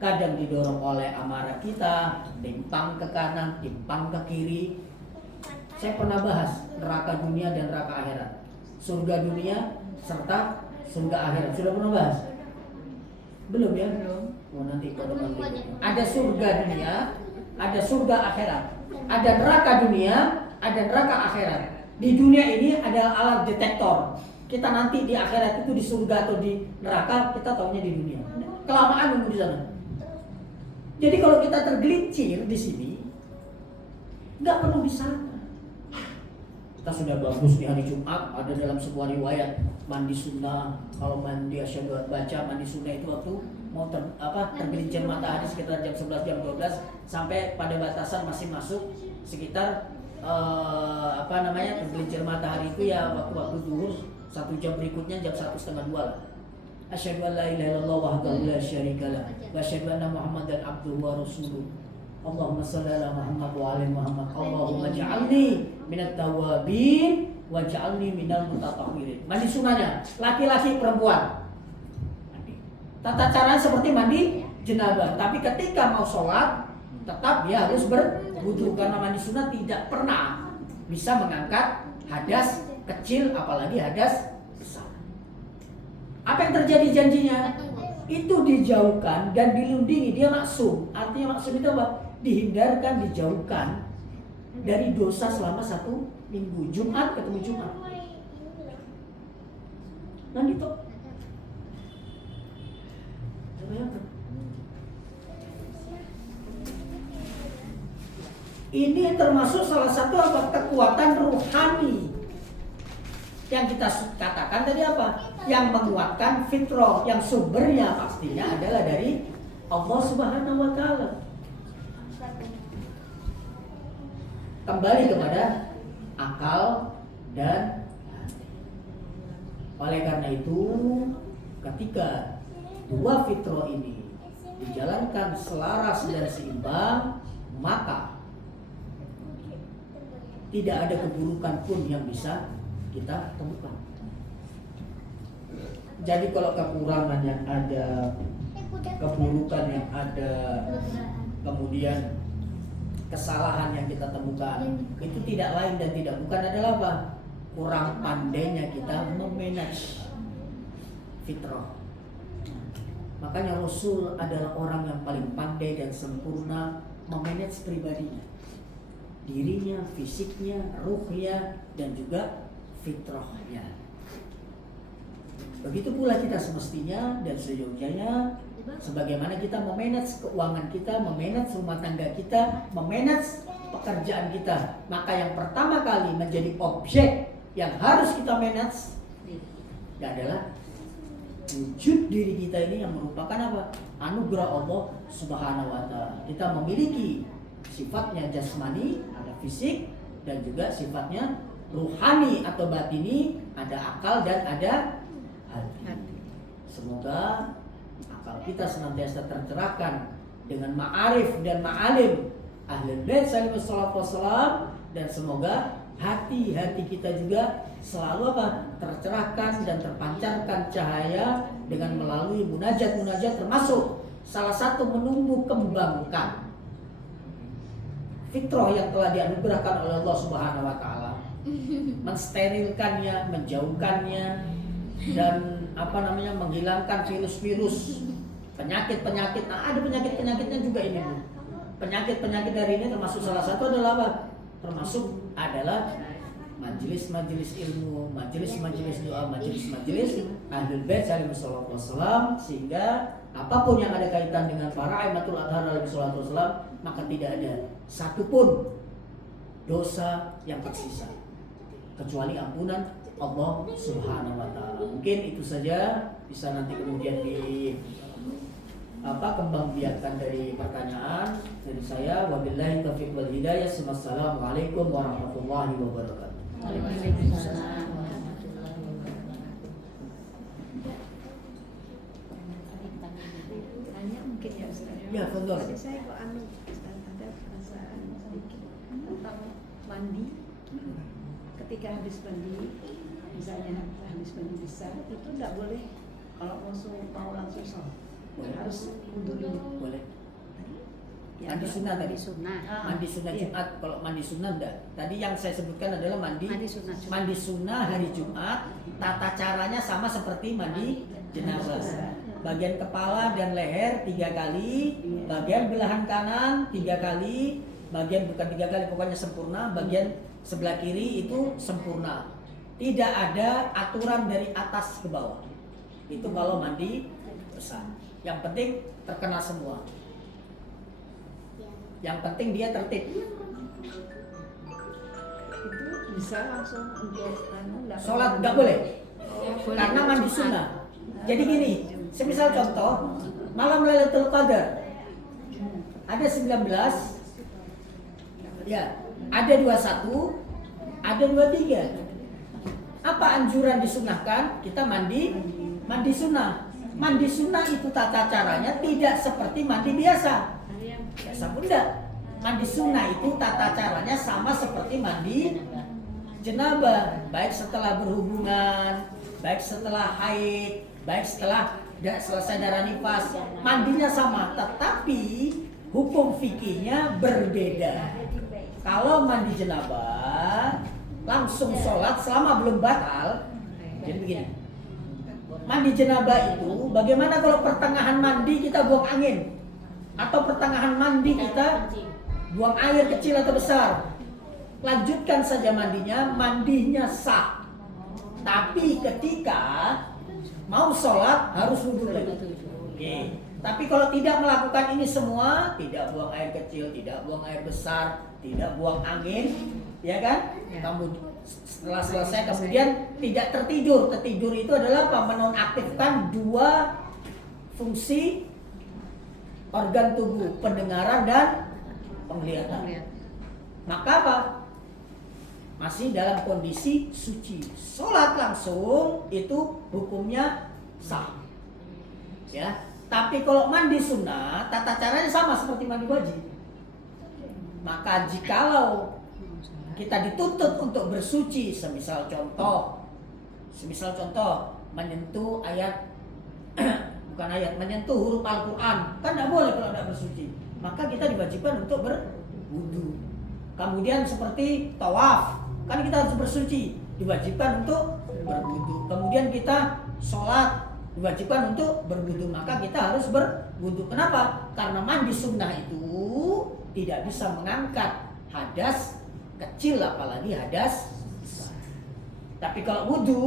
kadang didorong oleh amarah kita, timpang ke kanan, timpang ke kiri. Saya pernah bahas neraka dunia dan neraka akhirat, surga dunia serta surga akhirat. Sudah pernah bahas? Belum ya? Belum. Oh, nanti ada surga dunia, ada surga akhirat, ada neraka dunia, ada neraka akhirat. Di dunia ini ada alat detektor. Kita nanti di akhirat itu di surga atau di neraka, kita tahunya di dunia. Kelamaan nunggu di sana. Jadi kalau kita tergelincir di sini, nggak perlu di sana. Kita sudah bagus di hari Jumat, ada dalam sebuah riwayat mandi sunnah. Kalau mandi asyhadu baca mandi sunnah itu waktu mau tergelincir matahari sekitar jam 11 jam 12 sampai pada batasan masih masuk sekitar tergelincir matahari itu ya waktu zuhur 1 jam berikutnya jam 1:30 lah. Asyhadu an la ilaha illallah wahdahu la syarikalah wa asyhadu anna Muhammadan abduhu wa rasuluh. Allahumma shalli ala Muhammad wa ali Muhammad. Allahumma ja'alni minat tawabin wa ja'alni minal mutatahhirin. Mandi sunnahnya laki-laki perempuan. Tata caranya seperti mandi jenazah, tapi ketika mau sholat tetap dia harus berwudu karena mandi sunnah tidak pernah bisa mengangkat hadas kecil apalagi hadas besar. Apa yang terjadi janjinya? Itu dijauhkan dan dilindungi, dia maksum. Artinya maksum itu apa? Dihindarkan, dijauhkan dari dosa selama 1 minggu. Jumat ketemu Jumat. Nah itu. Ini termasuk salah satu kekuatan ruhani yang kita katakan tadi apa? Yang menguatkan fitrah, yang sumbernya pastinya adalah dari Allah Subhanahu wa Ta'ala. Kembali kepada akal dan hati. Oleh karena itu, ketika dua fitrah ini dijalankan selaras dan seimbang, maka tidak ada keburukan pun yang bisa kita temukan. Jadi kalau kekurangan yang ada, keburukan yang ada, kemudian kesalahan yang kita temukan, itu tidak lain dan tidak bukan adalah apa? Kurang pandainya kita memanage fitrah. Makanya Rasul adalah orang yang paling pandai dan sempurna memanage pribadinya, dirinya, fisiknya, ruhnya, dan juga fitrahnya. Begitu pula kita semestinya dan seyogyanya, sebagaimana kita memanage keuangan kita, memanage rumah tangga kita, memanage pekerjaan kita. Maka yang pertama kali menjadi objek yang harus kita manage adalah wujud diri kita ini yang merupakan apa? Anugerah Allah Subhanahu wa Ta'ala. Kita memiliki sifatnya jasmani, ada fisik, dan juga sifatnya ruhani atau batini, ada akal dan ada hati. Semoga akal kita senantiasa tercerahkan dengan ma'arif dan ma'alim Ahlul Bait sallallahu alaihi wasallam, dan semoga hati-hati kita juga selalu apa? Tercerahkan dan terpancarkan cahaya dengan melalui munajat-munajat, termasuk salah satu menumbuh kembangkan fitrah yang telah dianugerahkan oleh Allah Subhanahu wa Ta'ala, mensterilkannya, menjauhkannya, dan menghilangkan virus-virus, penyakit-penyakit. Nah, ada penyakit-penyakitnya juga ini, Bu. Penyakit-penyakit dari ini termasuk salah satu adalah apa? Termasuk adalah majelis-majelis ilmu, majelis-majelis doa, majelis-majelis Ahlul Bait sallallahu alaihi wasallam, sehingga apapun yang ada kaitan dengan para aimatul athhar alaihi wasallam, maka tidak ada satupun dosa yang tersisa kecuali ampunan Allah Subhanahu wa Ta'ala. Mungkin itu saja, bisa nanti kemudian kembang biakan dari pertanyaan dari saya. Wabillahi taufiq wal hidayah. Assalamualaikum warahmatullahi wabarakatuh. Waalaikumsalam. Tanya mungkin ya Ustaz. Ya, betul. Tadi saya kok Ustaz, ada perasaan sedikit tentang mandi. Ketika habis mandi, misalnya habis mandi besar, itu tidak boleh kalau mau langsung sholat. Harus wudhu dulu. Boleh. Ya, Mandi sunnah tadi. Mandi sunnah iya. Jumat. Kalau mandi sunnah enggak. Tadi yang saya sebutkan adalah mandi sunnah Jumat. mandi sunnah hari Jumat. Tata caranya sama seperti mandi jenazah. Bagian kepala dan leher 3 kali, bagian belahan kanan 3 kali, bagian bukan 3 kali pokoknya sempurna, bagian sebelah kiri itu sempurna. Tidak ada aturan dari atas ke bawah. Itu kalau mandi besar. Yang penting terkena semua. Yang penting dia tertib. Itu bisa langsung untuk Sholat nggak boleh Boleh karena mandi Jumat. sunnah. Jadi gini, semisal contoh malam Lailatul Qadar ada 19, ya ada 21, ada 23. Apa anjuran disunahkan? Kita mandi sunnah. Mandi sunnah itu tata caranya tidak seperti mandi biasa. Biasa pun enggak. Mandi sunnah itu tata caranya sama seperti mandi jenabah, baik setelah berhubungan, baik setelah haid, baik setelah selesai darah nifas, mandinya sama, tetapi hukum fikihnya berbeda. Kalau mandi jenabah langsung sholat selama belum batal. Jadi begini, mandi jenabah itu bagaimana kalau pertengahan mandi kita buang angin, atau pertengahan mandi kita buang air kecil atau besar, lanjutkan saja mandinya sah. Tapi ketika mau sholat harus wudhu lagi. Oke. Tapi kalau tidak melakukan ini semua, tidak buang air kecil, tidak buang air besar, tidak buang angin, ya kan? Kamu setelah selesai kemudian tidak tertidur. Tertidur itu adalah apa? Menonaktifkan dua fungsi organ tubuh, pendengaran dan penglihatan. Maka apa? Masih dalam kondisi suci. Sholat langsung itu hukumnya sah. Ya. Tapi kalau mandi sunnah, tata caranya sama seperti mandi wajib. Maka jikalau kita dituntut untuk bersuci, semisal contoh menyentuh ayat bukan ayat, menyentuh huruf Al-Quran, kan tidak boleh kalau tidak bersuci. Maka kita diwajibkan untuk berwudu. Kemudian seperti tawaf, kan kita harus bersuci, diwajibkan untuk berwudu. Kemudian kita sholat, diwajibkan untuk berwudu, maka kita harus berwudu. Kenapa? Karena mandi sunnah itu tidak bisa mengangkat hadas kecil, apalagi hadas besar. Tapi kalau wudu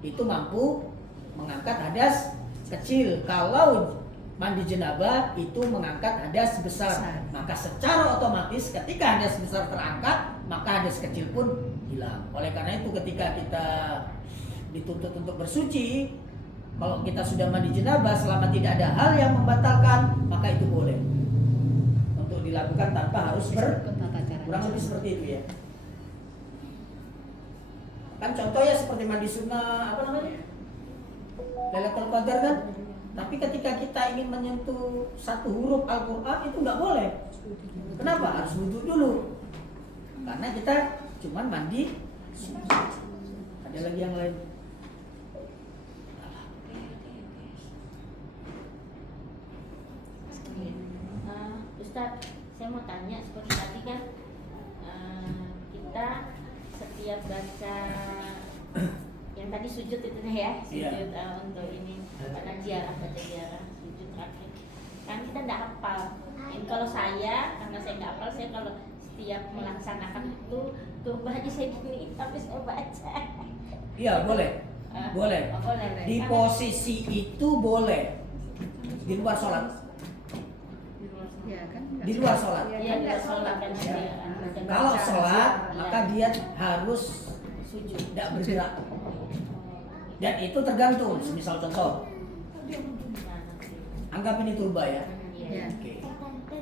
itu mampu mengangkat hadas kecil. Kalau mandi jenabah itu mengangkat hadas besar. Maka secara otomatis ketika hadas besar terangkat, maka hadas kecil pun hilang. Oleh karena itu ketika kita dituntut untuk bersuci, kalau kita sudah mandi jenabah selama tidak ada hal yang membatalkan, maka itu boleh untuk dilakukan tanpa harus kurang lebih seperti itu ya. Kan contohnya seperti mandi sunnah, apa namanya? Lailatul Qadar kan? Tapi ketika kita ingin menyentuh satu huruf Al-Quran itu nggak boleh. Kenapa? Harus wudhu dulu. Karena kita cuman mandi sunnah. Ada lagi yang lain? Ustadz, saya mau tanya seperti tadi kan kita setiap baca yang tadi sujud itu ya, sujud untuk ini pada ziarah, baca ziarah, sujud terakhir kan kita tidak hafal. Kalau saya, karena saya nggak hafal, saya kalau setiap melaksanakan itu turbahnya saya gini, tapi saya baca. Iya boleh, boleh. Boleh. Di posisi itu boleh, di luar sholat. Di luar sholat. Iya, di luar sholat kan. Kalau sholat maka dia harus sujud, tidak bergerak. Dan itu tergantung. Misal contoh, anggap ini turba ya. Oke.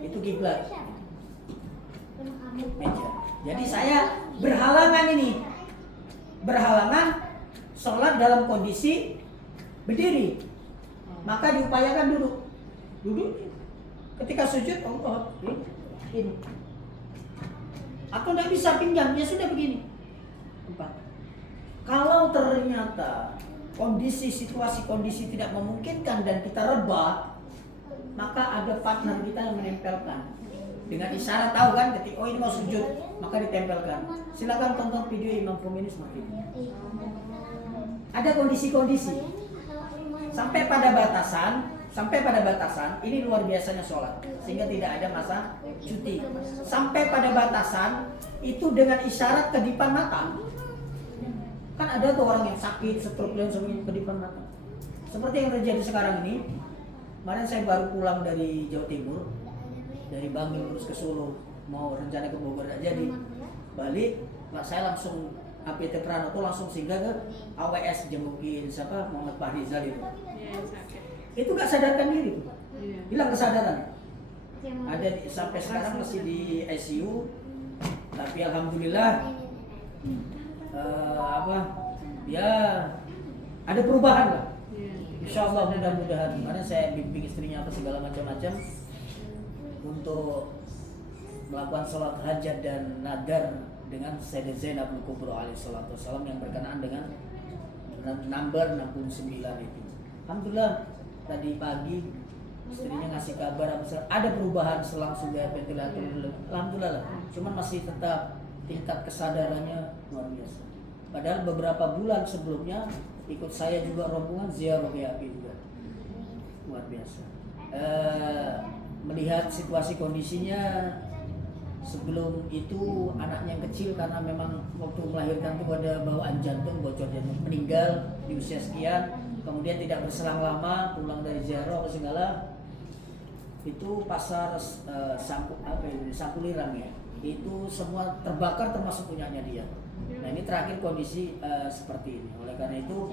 Itu kiblat. Meja. Jadi saya berhalangan ini. Berhalangan sholat dalam kondisi berdiri. Maka diupayakan duduk. Duduk. Ketika sujud, Allah ini. Atau tidak bisa pinggang, ya sudah begini. Kalau ternyata situasi kondisi tidak memungkinkan dan kita rebah, maka ada partner kita yang menempelkan. Dengan isyarat tahu kan, ketika ini mau sujud, maka ditempelkan. Silakan tonton video Imam Khomeini seperti ini. Ada kondisi-kondisi. Sampai pada batasan, ini luar biasanya sholat, sehingga tidak ada masa cuti. Sampai pada batasan, itu dengan isyarat kedipan mata. Kan ada tuh orang yang sakit, stroke dan sebagainya, kedipan mata. Seperti yang terjadi sekarang ini. Kemarin saya baru pulang dari Jawa Timur, dari Bangil terus ke Solo, mau rencana ke Bogor, tidak jadi. balik, saya langsung APT Pranoto langsung singgah ke AWS jengukin siapa Muhammad Fahrizal itu. Iya, sakit. Itu gak sadarkan diri, Iya. hilang kesadaran. Sampai sekarang masih di ICU, tapi alhamdulillah ya ada perubahan lah. Iya. Insya Allah mudah-mudahan, karena saya bimbing istrinya apa segala macam-macam untuk melakukan sholat hajat dan nadar dengan Sayyidah Zainab Al-Kubra alaihissalatu wassalam yang berkenaan dengan number 69 itu. Alhamdulillah tadi pagi istrinya ngasih kabar ada perubahan selang sudah ventilator. Alhamdulillah lah. Cuman masih tetap tingkat kesadarannya luar biasa. Padahal beberapa bulan sebelumnya ikut saya juga rombongan ziarah GAP juga. Luar biasa. Melihat situasi kondisinya sebelum itu anaknya yang kecil karena memang waktu melahirkan itu ada bawaan jantung, bocor jantung, meninggal di usia sekian, kemudian tidak berselang lama pulang dari ziarah apa segala itu pasar Sampulirang ya, itu semua terbakar termasuk punyanya dia. Nah ini terakhir kondisi seperti ini. Oleh karena itu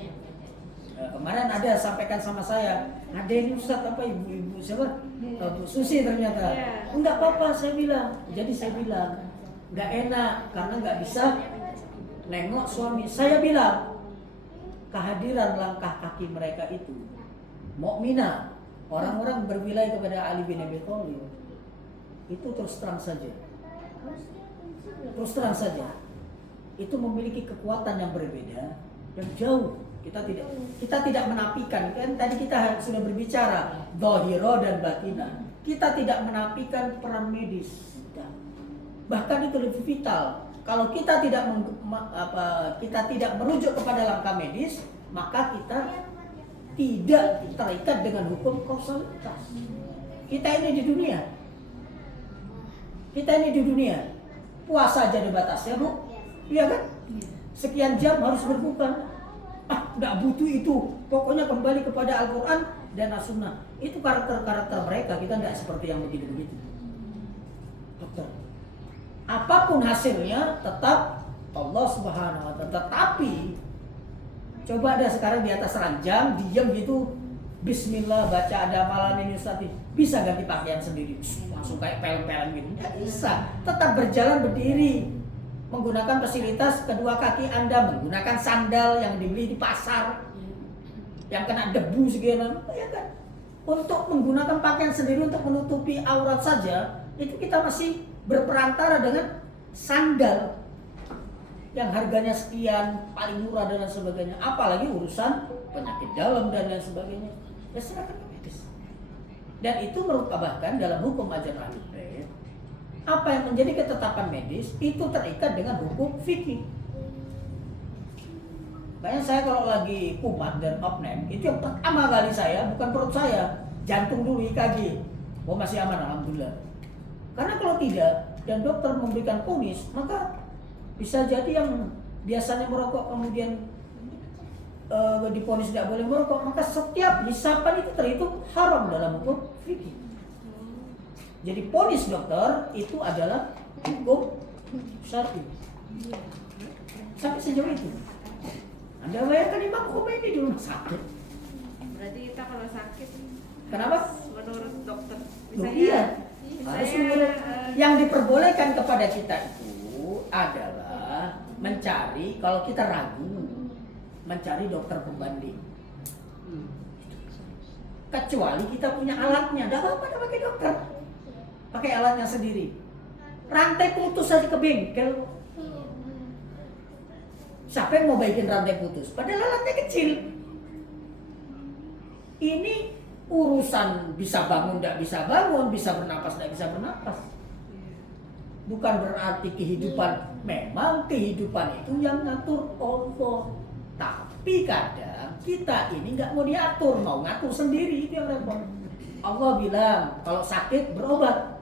kemarin ada sampaikan sama saya, ada ini Ustaz apa ibu-ibu siapa? Bu Susi ternyata. Enggak apa-apa saya bilang. Jadi saya bilang enggak enak karena enggak bisa nengok suami. Saya bilang kehadiran langkah kaki mereka itu mukminah, orang-orang berwilayah kepada Ali bin Abi Thalib itu terus terang saja itu memiliki kekuatan yang berbeda yang jauh. Kita tidak menafikan, kan tadi kita sudah berbicara zahira dan batinah. Kita tidak menafikan peran medis. Bahkan itu lebih vital. Kalau kita tidak merujuk kepada langkah medis, maka kita tidak terikat dengan hukum kausalitas. Kita ini di dunia. Puasa aja ada batasnya, Bu. Iya kan? Sekian jam harus berbuka. Nggak butuh itu. Pokoknya kembali kepada Al-Quran dan As-Sunnah. Itu karakter-karakter mereka. Kita nggak seperti yang begitu-begitu. Dokter. Apapun hasilnya tetap Allah Subhanahu wa Ta'ala. Tetapi coba ada sekarang di atas ranjang diam gitu. Bismillah baca ada amalan ini Ustaz. Bisa ganti pakaian sendiri. Langsung kayak pel-pelan gitu. Nggak bisa. Tetap berjalan berdiri. Menggunakan fasilitas kedua kaki Anda, menggunakan sandal yang dibeli di pasar yang kena debu segian, ya kan? Untuk menggunakan pakaian sendiri untuk menutupi aurat saja, itu kita masih berperantara dengan sandal yang harganya sekian, paling murah dan lain sebagainya. Apalagi urusan penyakit dalam dan lain sebagainya. Ya silakan medis. Dan itu merupakan dalam hukum ajaran Ahlul Bait. Apa yang menjadi ketetapan medis itu terikat dengan hukum fikih. Makanya saya kalau lagi kumat dan apnem, itu yang pertama kali saya, bukan perut saya, jantung dulu EKG. Oh masih aman, alhamdulillah. Karena kalau tidak, dan dokter memberikan vonis, maka bisa jadi yang biasanya merokok kemudian divonis tidak boleh merokok, maka setiap hisapan itu terhitung haram dalam hukum fikih. Jadi vonis dokter itu adalah hukum syar'i. Sampai sejauh itu. Anda bayangkan Imam Khomeini di rumah sakit. Berarti kita kalau sakit, Kenapa? menurut dokter, Iya. Harus menurut yang diperbolehkan kepada kita itu adalah mencari, kalau kita ragu, mencari dokter pembanding. Kecuali kita punya alatnya, tidak apa-apa pakai dokter. Pakai alatnya sendiri. Rantai putus saja ke bengkel. Siapa yang mau baikin rantai putus? Padahal alatnya kecil. Ini urusan bisa bangun, tidak bisa bangun, bisa bernapas, tidak bisa bernapas. Bukan berarti kehidupan, memang kehidupan itu yang ngatur Allah. Tapi kadang kita ini nggak mau diatur, mau ngatur sendiri, itu yang repot. Allah bilang kalau sakit berobat.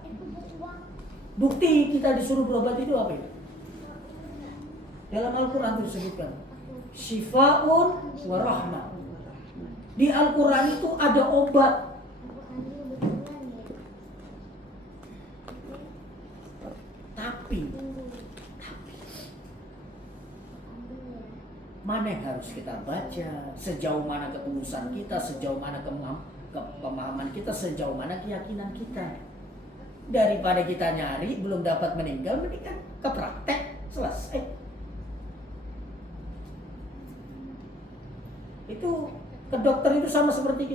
Bukti kita disuruh berobat itu apa itu? Dalam Al-Quran disebutkan Shifa'un wa rahmah. Di Al-Quran itu ada obat. Tapi mana yang harus kita baca, sejauh mana ketulusan kita, sejauh mana pemahaman kita, sejauh mana keyakinan kita. Daripada kita nyari belum dapat meninggal, mendingan ke praktek, selesai. Itu ke dokter itu sama seperti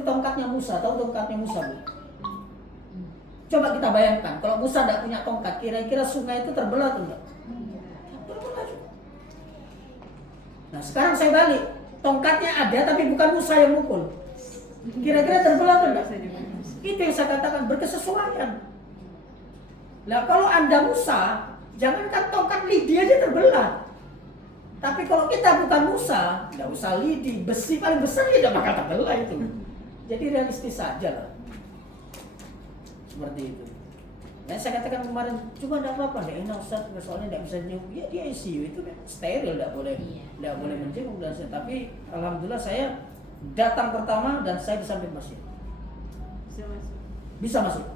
tongkatnya Musa. Tahu tongkatnya Musa, Bu? Coba kita bayangkan, kalau Musa tidak punya tongkat, kira-kira sungai itu terbelah atau enggak? Terbelah. Nah sekarang saya balik, tongkatnya ada tapi bukan Musa yang mukul. Kira-kira terbelah atau enggak? Itu yang saya katakan, berkesesuaian. Nah kalau Anda Musa, jangankan tongkat lidi aja terbelah. Tapi kalau kita bukan Musa, tidak usah lidi, besi paling besar ya tidak bakal terbelah itu. Jadi realistis saja lah. Seperti itu. Dan saya katakan kemarin, cuma tidak apa-apa, tidak enak Ustaz, soalnya tidak bisa jenguk. Ya di ICU itu steril, tidak boleh menjenguk dan saya. Tapi alhamdulillah saya datang pertama dan saya di samping masjid. Bisa masuk.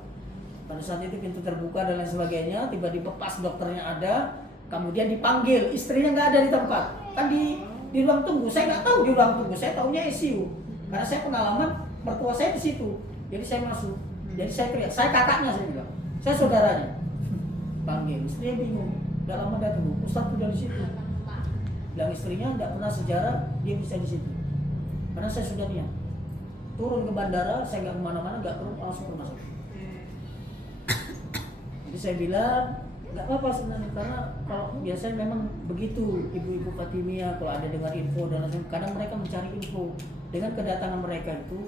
Pada saat itu pintu terbuka dan lain sebagainya, tiba-tiba pas dokternya ada, kemudian dipanggil, istrinya nggak ada di tempat, kan di ruang tunggu. Saya nggak tahu di ruang tunggu, saya tahunya ICU, karena saya pengalaman mertua saya di situ. Jadi saya masuk, jadi saya teriak, saya kakaknya, saya bilang, saya saudaranya. Panggil, istrinya bingung, nggak lama datang, Ustaz udah di situ. Bilang istrinya nggak pernah sejarah dia bisa di situ, karena saya sudah niat turun ke bandara, saya nggak kemana-mana, nggak perlu langsung masuk. Jadi saya bilang nggak apa-apa sebenarnya, karena kalau biasanya memang begitu ibu-ibu Fatimiyah kalau ada dengar info dan lain, kadang mereka mencari info. Dengan kedatangan mereka itu,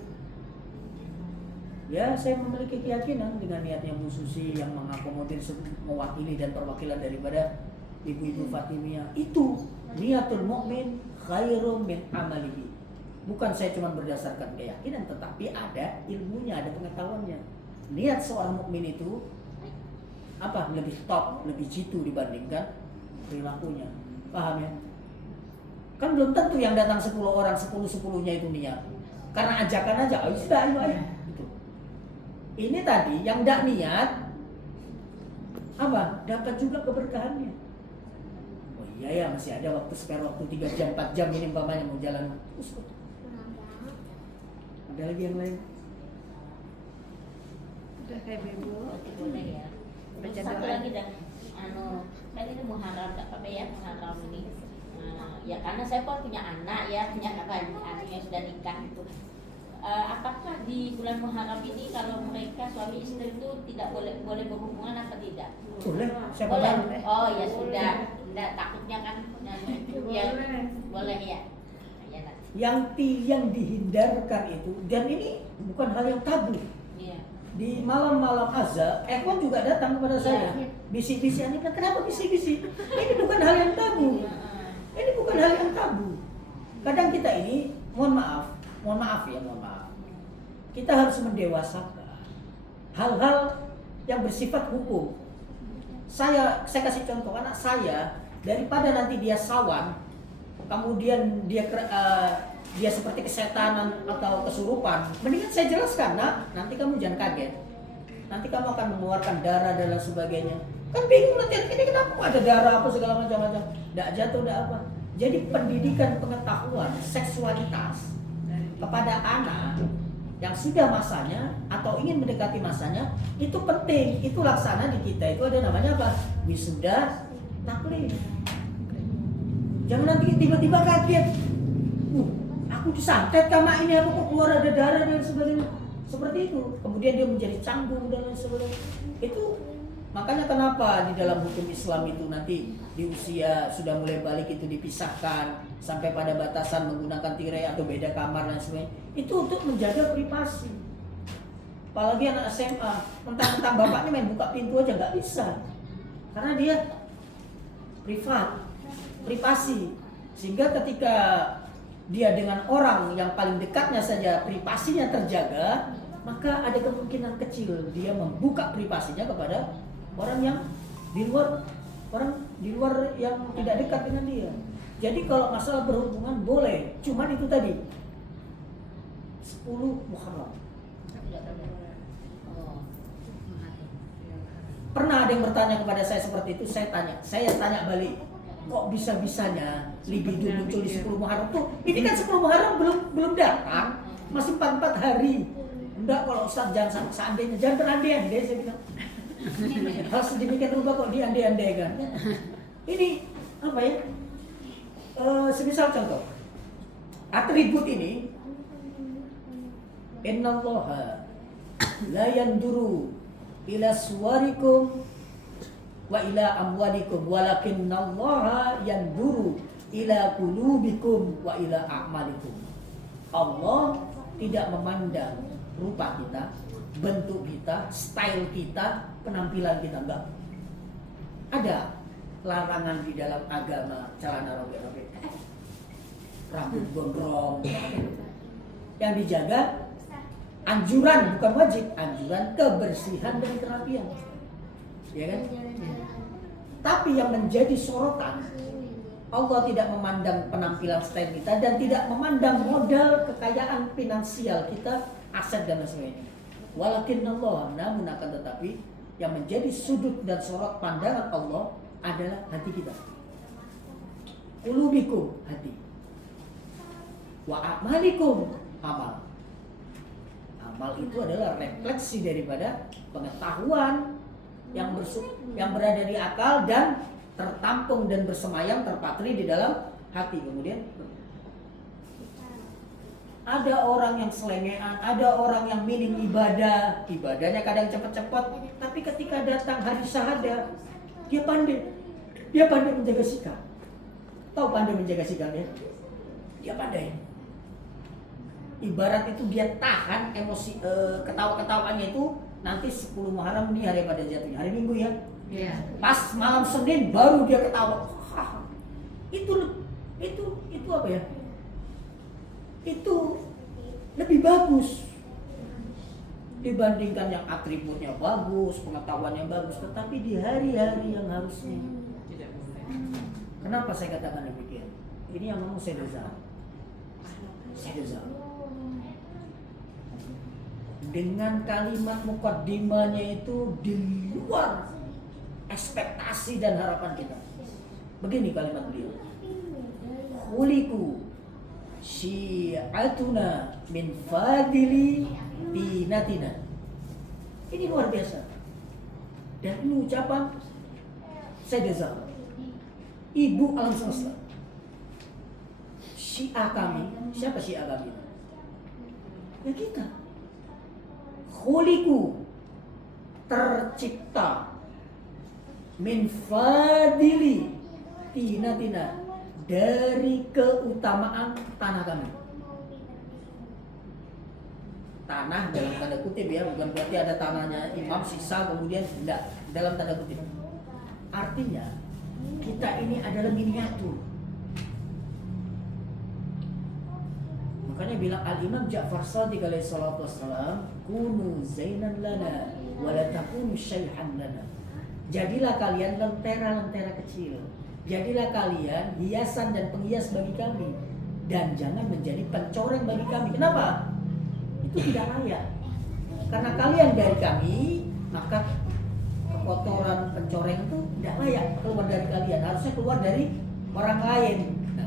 ya saya memiliki keyakinan dengan niatnya Bu Susi yang mengakomodir mewakili dan perwakilan daripada ibu-ibu Fatimiyah itu niatul mukmin khairum min amalihi. Bukan saya cuma berdasarkan keyakinan, tetapi ada ilmunya, ada pengetahuannya. Niat seorang mukmin itu apa? Lebih top, lebih jitu dibandingkan perilakunya. Paham ya? Kan belum tentu yang datang 10 orang, 10-10-nya itu niat. Karena ajakan aja, ayo sudah, ayo. Gitu. Ini tadi yang tidak niat, apa? Dapat juga keberkahannya. Oh iya ya, masih ada waktu spare, waktu 3 jam, 4 jam ini umpamanya mau jalan. Ada lagi yang lain? Udah kayak bebo. Boleh ya. Baca Satu doa. lagi dah, kan ini Muharram, tak apa ya Muharram ini. Ya karena saya pun punya anak ya, punya anak yang sudah nikah itu. Apakah di bulan Muharram ini kalau mereka suami istri itu tidak boleh berhubungan apa tidak? Boleh, siapa Boleh. tahu. Oh ya sudah, tidak takutnya kan? Ya boleh ya. Ya nanti. Yang dihindarkan itu, dan ini bukan hal yang tabu. Iya. Di malam-malam azab, Ekwan juga datang kepada saya. Bisi-bisi, ini kenapa bisi-bisi? Ini bukan hal yang tabu. Ini bukan hal yang tabu. Kadang kita ini, mohon maaf. Kita harus mendewasakan hal-hal yang bersifat hukum. Saya kasih contoh, anak saya daripada nanti dia sawan, kemudian dia seperti kesetanan atau kesurupan, mendingan saya jelaskan, nanti kamu jangan kaget, nanti kamu akan mengeluarkan darah dan lain sebagainya. Kan bingung nanti, ini kenapa ada darah apa segala macam-macam, tidak jatuh, tidak apa. Jadi pendidikan pengetahuan seksualitas kepada anak yang sudah masanya atau ingin mendekati masanya itu penting. Itu laksana di kita itu ada namanya apa? Wisuda taklif. Jangan nanti tiba-tiba kaget, aku disantet sama ini, aku kok keluar ada darah dan sebagainya. Seperti itu. Kemudian dia menjadi canggung dan lain sebagainya. Itu makanya kenapa di dalam hukum Islam itu nanti di usia sudah mulai balik itu dipisahkan sampai pada batasan menggunakan tirai atau beda kamar dan sebagainya. Itu untuk menjaga privasi. Apalagi anak SMA, mentang-mentang bapaknya main buka pintu aja nggak bisa, karena dia privasi. Sehingga ketika dia dengan orang yang paling dekatnya saja privasinya terjaga, maka ada kemungkinan kecil dia membuka privasinya kepada orang yang di luar yang tidak dekat dengan dia. Jadi kalau masalah berhubungan boleh, cuman itu tadi 10 Muharram. Pernah ada yang bertanya kepada saya seperti itu, saya tanya balik. kok bisa-bisanya libido muncul di 10 Muharram tuh? Ini kan 10 Muharram belum datang, masih 4 hari. Enggak, kalau Ustaz jangan seandainya, jangan berandai-andai saya bilang. Hal sedemikian rupa kok diandai-andaikan. Ini apa ya? Semisal contoh, atribut ini, innallaha la yanduru ila suwarikum wa ila amwalikum walakinnallaha yanduru ila qulubikum wa ila a'malikum. Allah tidak memandang rupa kita, bentuk kita, style kita, penampilan kita, enggak. Ada larangan di dalam agama celana robek-robek, rambut gondrong. Yang dijaga anjuran, bukan wajib, anjuran kebersihan dan kerapian, ya kan? Tapi yang menjadi sorotan, Allah tidak memandang penampilan style kita dan tidak memandang modal kekayaan finansial kita, aset dan sebagainya. Walakinallah, namun akan tetapi yang menjadi sudut dan sorot pandangan Allah adalah hati kita. Qulubikum, hati. Wa a'malikum, amal. Amal itu adalah refleksi daripada pengetahuan yang berada di akal dan tertampung dan bersemayam terpatri di dalam hati. Kemudian ada orang yang selengean, ada orang yang minim ibadahnya kadang cepat-cepat, tapi ketika datang hari syahadah dia pandai menjaga sikap. Tahu pandai menjaga sikap ya? Dia pandai. Ibarat itu dia tahan emosi, ketawa-ketawanya itu nanti 10 Muharram ini hari pada jatuhnya, hari Minggu ya. Iya. Pas malam Senin baru dia ketawa. Itu apa ya? Itu lebih bagus dibandingkan yang atributnya bagus, pengetahuannya bagus, tetapi di hari-hari yang harusnya. Kenapa saya katakan demikian? Ini yang ngomong Sayyidina dengan kalimat mukaddimahnya itu di luar ekspektasi dan harapan kita. Begini kalimat beliau. Khuliqu syi'atuna min fadili dinatina. Ini luar biasa. Dan ini ucapan Sayyidina Ibu alam semesta. Syiah kami, siapa syiah kami? Ya kita. Khuliqu, tercipta, min fadili tina dari keutamaan tanah kami. Tanah dalam tanda kutip ya, bukan berarti ada tanahnya imam sisa kemudian tidak, dalam tanda kutip. Artinya kita ini adalah miniatur. Makanya bilang Al-Imam Ja'far Shadiq alaihi salatu wassalam, kunu zainan lana wa la takunu syaihan lana. Jadilah kalian lentera-lentera kecil. Jadilah kalian hiasan dan penghias bagi kami, dan jangan menjadi pencoreng bagi kami. Kenapa? Itu tidak layak. Karena kalian dari kami, maka kekotoran pencoreng itu tidak layak keluar dari kalian. Harusnya keluar dari orang lain. Nah,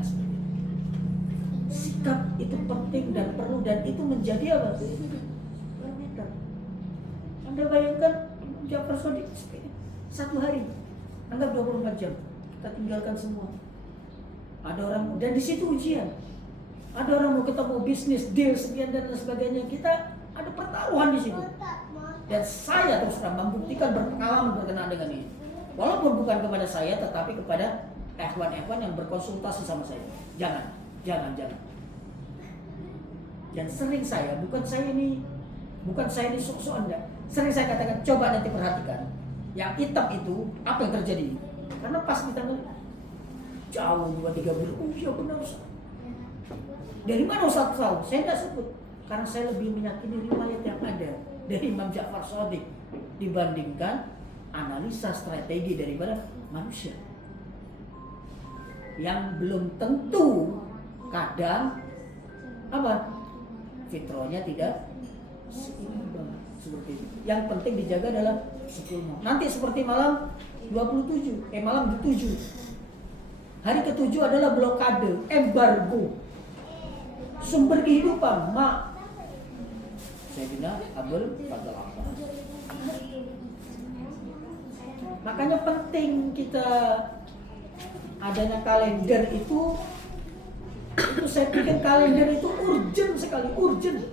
sikap itu penting dan perlu, dan itu menjadi apa? Parameter. Anda bayangkan Ja'far Shadiq satu hari, anggap 24 jam, kita tinggalkan semua. Ada orang, dan di situ ujian. Ada orang mau ketemu bisnis, deal, sekian dan sebagainya. Kita ada pertaruhan di situ. Dan saya terus terang membuktikan berpengalaman berkenaan dengan ini. Walaupun bukan kepada saya, tetapi kepada ikhwan-ikhwan yang berkonsultasi sama saya. Jangan. Dan sering saya, bukan saya ini sok-sok Anda. Sering saya katakan, coba nanti perhatikan. Yang hitam itu, apa yang terjadi? Karena pas ditangani jauh 2-3 bulan. Oh iya benar Ustaz. Dari mana Ustaz tahu? Saya tidak sebut. Karena saya lebih meyakini riwayat yang ada dari Imam Ja'far Shadiq dibandingkan analisa strategi daripada manusia. Yang belum tentu kadang apa? Fitrahnya tidak seimbang seperti itu. Yang penting dijaga adalah 10 malam. Nanti seperti malam 27, malam 7. Hari ke-7 adalah blokade, embargo. Sumber kehidupan, Sayyidina Abul Fadl Abbas. Makanya penting kita adanya kalender itu saya pikir kalender itu urgent sekali, urgent.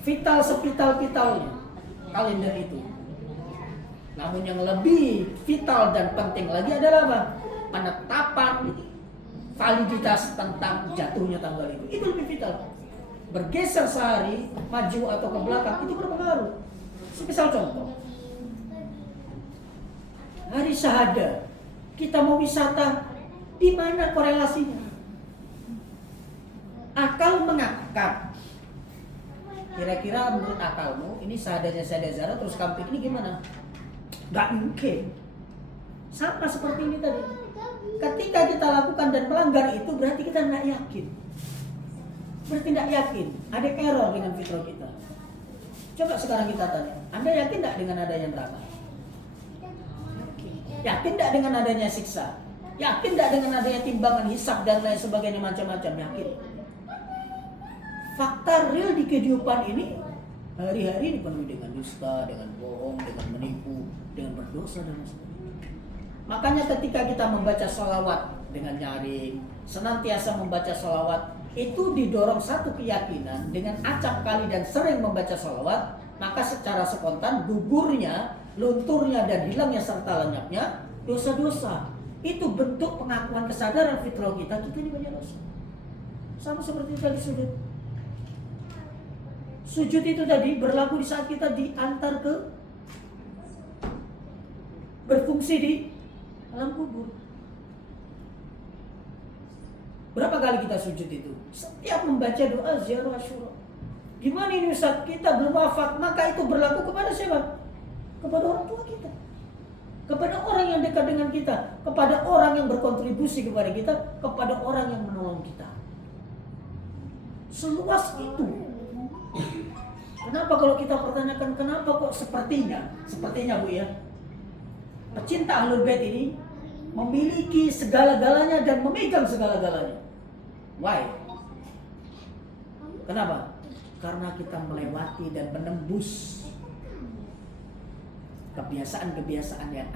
Vital sevital-vitalnya kalender itu. Namun yang lebih vital dan penting lagi adalah apa? Penetapan validitas tentang jatuhnya tanggal itu. Itu lebih vital. Bergeser sehari, maju atau ke belakang itu berpengaruh. Misal contoh, hari Syahada, kita mau wisata, di mana korelasinya? Akal mengangkat. Kira-kira menurut akalmu, ini Syahadanya Sayyidah Zahra terus kampung ini gimana? Gak mungkin. Sama seperti ini tadi. Ketika kita lakukan dan melanggar itu berarti kita tidak yakin. Berarti tidak yakin. Ada error dengan fitrah kita. Coba sekarang kita tanya, Anda yakin tidak dengan adanya neraka? Yakin tidak dengan adanya siksa? Yakin tidak dengan adanya timbangan hisab dan lain sebagainya macam-macam? Yakin. Fakta real di kehidupan ini hari-hari dipenuhi dengan dusta, dengan bohong, dengan menipu, dengan berdosa dan sebagainya. Makanya ketika kita membaca sholawat dengan nyaring, senantiasa membaca sholawat, itu didorong satu keyakinan dengan acap kali dan sering membaca sholawat, maka secara spontan gugurnya, lunturnya dan hilangnya serta lenyapnya dosa-dosa. Itu bentuk pengakuan kesadaran fitrah kita ini banyak dosa. Sama seperti tadi sujud. Sujud itu tadi berlaku di saat kita diantar ke berfungsi di alam kubur. Berapa kali kita sujud itu? Setiap membaca doa ziarah Asyura. Gimana ini Ustaz? Kita belum wafat, maka itu berlaku kepada siapa? Kepada orang tua kita, kepada orang yang dekat dengan kita, kepada orang yang berkontribusi kepada kita, kepada orang yang menolong kita. Seluas itu. Kenapa kalau kita pertanyakan kenapa kok sepertinya Bu ya, pecinta Ahlul Bait ini memiliki segala-galanya dan memegang segala-galanya. Why? Kenapa? Karena kita melewati dan menembus kebiasaan-kebiasaan yang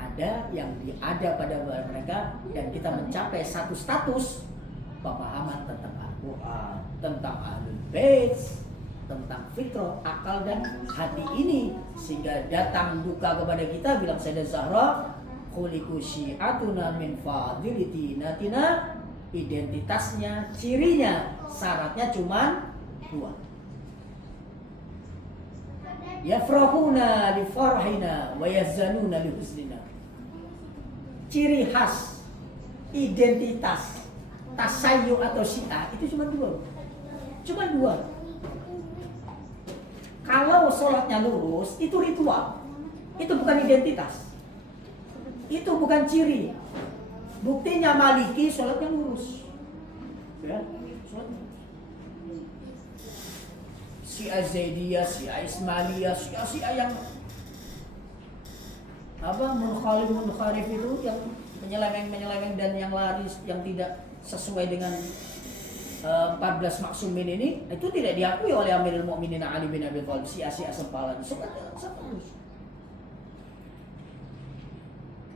ada pada mereka, dan kita mencapai satu status pemahaman tentang Al-Quran, tentang Ahlul Bait, tentang fitrah, akal dan hati ini, sehingga datang duka kepada kita. Bilang Sayyidah Zahra, khuliqu syi'atuna min fadiliti natina, identitasnya, cirinya, syaratnya cuma 2. Yafrahuna li farhina wa yazanuna li husnina. Ciri khas, identitas, tasayyu atau syiah itu cuma 2. Cuma 2. Kalau sholatnya lurus, itu ritual. Itu bukan identitas. Itu bukan ciri. Buktinya Maliki sholatnya lurus. Ya, sholatnya. Syiah Zaidiyah, Syiah Ismailiyah, Syiah yang munharif itu, yang menyeleweng dan yang laris, yang tidak sesuai dengan 14 maksumin ini, itu tidak diakui oleh Amirul Mukminin Ali bin Abi Thalib. Syiah sempalan.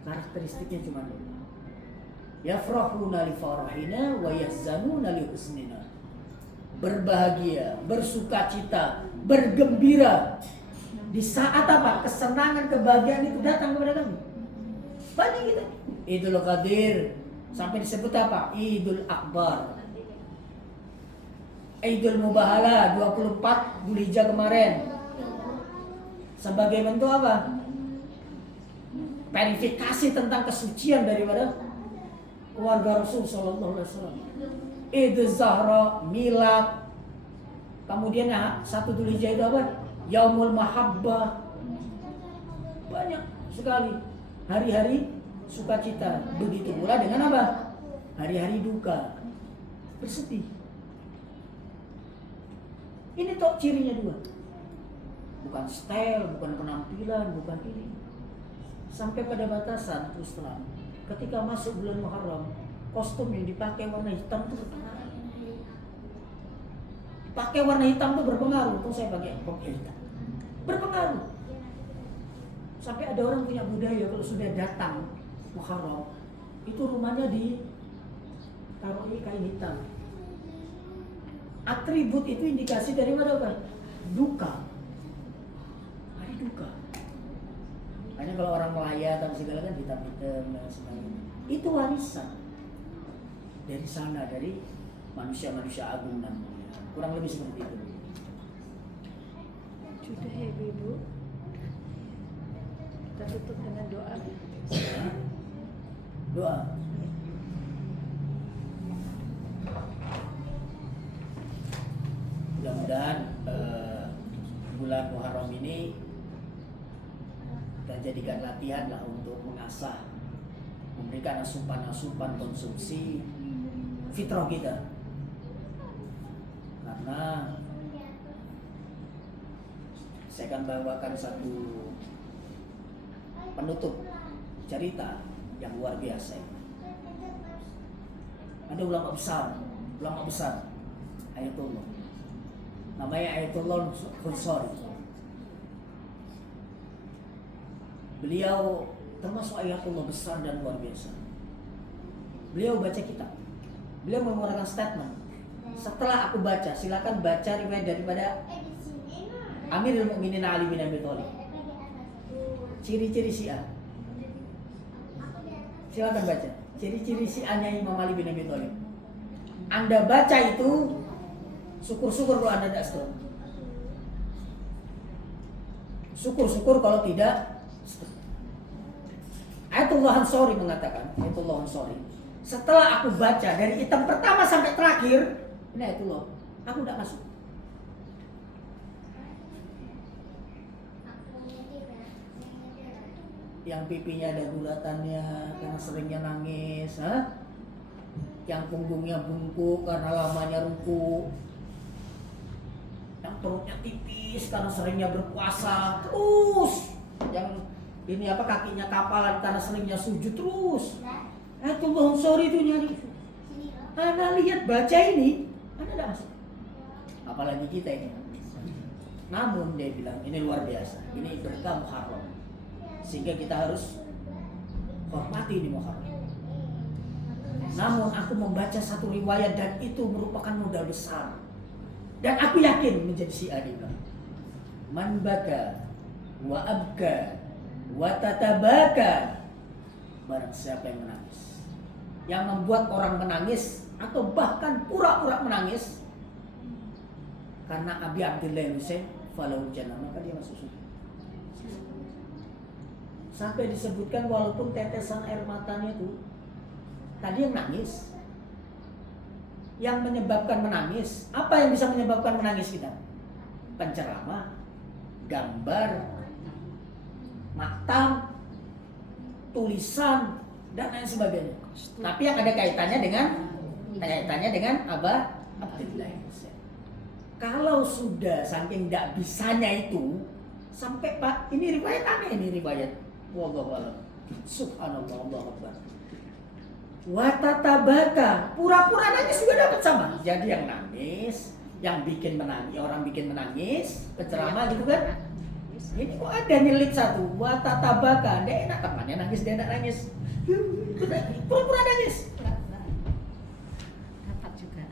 Karakteristiknya cuma 2. Yafrahuna li farahina wa yahzanuna li husnina. Berbahagia, bersukacita, bergembira di saat apa? Kesenangan, kebahagiaan itu datang kepada kami. Banyak kita. Idul Qadir, sampai disebut apa? Idul Akbar. Idul Mubahala 24 Dzulhijjah kemarin. Sebagai bentuk apa? Verifikasi tentang kesucian daripada keluarga Rasul sallallahu alaihi wasallam. Idul Zahra, Milad. Kemudian 1 Dzulhijjah itu apa? Yaumul Mahabbah. Banyak sekali hari-hari sukacita. Begitu pula dengan apa? Hari-hari duka, bersedih. Ini tok cirinya 2. Bukan style, bukan penampilan, bukan ini. Sampai pada batasan terus terang. ketika masuk bulan Muharram, kostum yang dipakai warna hitam itu berpengaruh. Pakai warna hitam itu berpengaruh. Untung saya pakai hitam. Berpengaruh. Sampai ada orang punya budaya kalau sudah datang Muharram, itu rumahnya ditaruh kain hitam. Atribut itu indikasi dari mana, Pak? Duka. Hari duka. Makanya kalau orang melayat dan segala kan hitam-hitam dan sebagainya. Itu warisan dari sana, dari manusia-manusia agung dan mulia. Kurang lebih seperti itu. Sudah ya Ibu. Kita tutup dengan doa. Doa. Mudah-mudahan bulan Muharram ini kita jadikan latihan lah untuk mengasah, memberikan asupan-asupan konsumsi fitrah kita. Karena saya akan bawakan satu penutup cerita yang luar biasa. Ada ulama besar Ayatullah, namanya Ayatullah Khunsari. Beliau termasuk Ayatullah besar dan luar biasa. Beliau baca kitab, beliau mengeluarkan statement. Setelah aku baca, silakan baca riwayat daripada Amirul Mukminin Ali bin Abi Thalib. Ciri-ciri Syiah. Silakan baca. Ciri-ciri Syiahnya Imam Ali bin Abi Thalib. Anda baca itu, syukur-syukur kalau Anda tidak setuju. Syukur-syukur kalau tidak setuju. Ayatullah Ansori mengatakan, Ayatullah Ansori, setelah aku baca dari hitam pertama sampai terakhir, ini Ayatullah, aku tidak masuk. Yang pipinya ada gulatannya karena seringnya nangis, yang punggungnya bungkuk karena lamanya ruku, yang perutnya tipis karena seringnya berpuasa terus, yang ini kakinya kapalan karena seringnya sujud terus. Ayatullah Ansori itu nyari. Anda lihat baca ini, Anda tidak masuk. Apalagi kita ini. Namun dia bilang ini luar biasa, ini berkah Muharram. Sehingga kita harus hormati di Muharram. Namun aku membaca satu riwayat dan itu merupakan modal besar. Dan aku yakin menjadi Syiah dia bilang. Man baka wa abka wa tatabaka, barang siapa yang menangis, yang membuat orang menangis atau bahkan pura-pura menangis karena Abi Abdullah Husain falau jannah, maka dia masuk surga. Sampai disebutkan walaupun tetesan air matanya itu tadi yang nangis, yang menyebabkan menangis, apa yang bisa menyebabkan menangis kita? Penceramah, gambar, maktam, tulisan dan lain sebagainya. Tapi yang ada kaitannya dengan Aba Abdullah. Kalau sudah saking tidak bisanya itu sampai Pak, ini riwayat aneh, ini riwayat. Wallahu a'lam. Subhanallah, Allahu akbar. Wa tatabaka, pura-pura nangis juga dapat sama. Jadi yang nangis, yang bikin menangis, orang bikin menangis, penceramah gitu kan. Ini kok ada nyelit satu, wa tatabaka, dia enak temannya nangis, dia enak nangis. Pura-pura nangis. Dapat juga.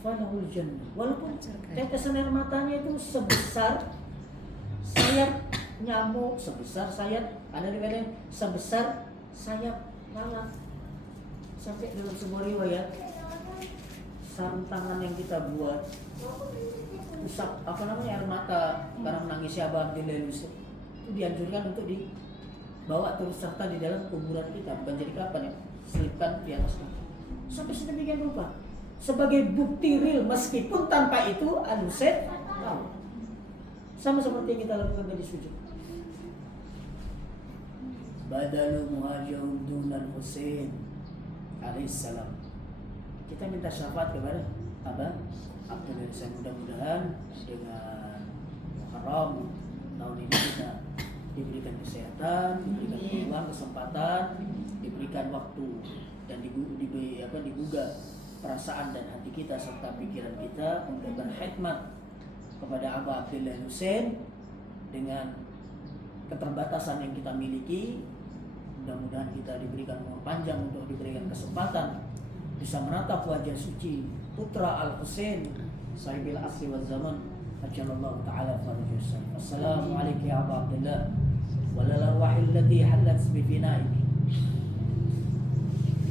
Falahul jannah. Walaupun tetesan air matanya itu sebesar sayap nyamuk, sebesar sayap, ada riwayat sebesar sayap lalat. Sampai dalam sebuah riwayat sarung tangan yang kita buat usap air mata karena menangisnya Abah Abdullah Husain itu dianjurkan untuk dibawa terus serta di dalam kuburan kita, bukan jadi kapan ya, selipkan di atasnya sampai sedemikian rupa sebagai bukti real, meskipun tanpa itu Al-Husain tahu. Sama seperti yang kita lakukan tadi sujud. Badalu muhajirun dunan Husain alaihissalam. Kita minta syafaat kepada Abah Abdullah Husain. Mudah-mudahan dengan Muharram tahun ini kita diberikan kesehatan, diberikan peluang, kesempatan, diberikan waktu, dan digugah perasaan dan hati kita serta pikiran kita untuk berkhidmat kepada Aba Abdillah Hussein dengan keterbatasan yang kita miliki. Mudah-mudahan kita diberikan umur panjang untuk diberikan kesempatan bisa menatap wajah suci putra Al-Husain sahibil asri wal zaman ajallallahu ta'ala farajah. Assalamualaikum ya Aba Abdillah walal arwahil lati halat bifinaik.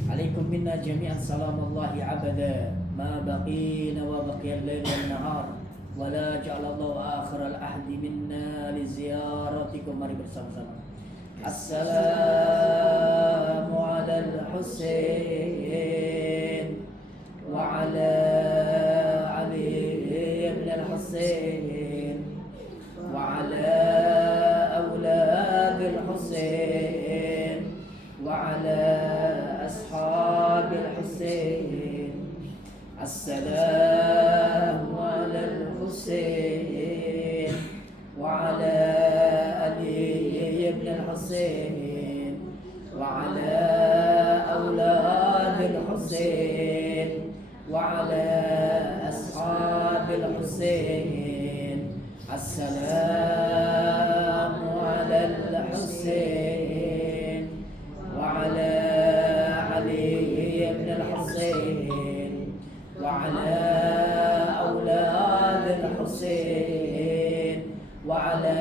Alaikum minna jami'an salamullahi abada ma baqina wa baqiya al-lail wal nahar wa la ja'alallahu akhir al-ahdi minna li ziyaratikum. Mari bersama-sama. Assalamu ala al-Husain wa ala Ali ibn al-Husain wa ala awlad al-Husain wa ala أصحاب الحسين. السلام على الحسين وعلى علي بن الحسين وعلى أولاد الحسين وعلى أصحاب الحسين. السلام على الحسين وعلى علي بن الحسين وعلى أولاد الحسين وعلى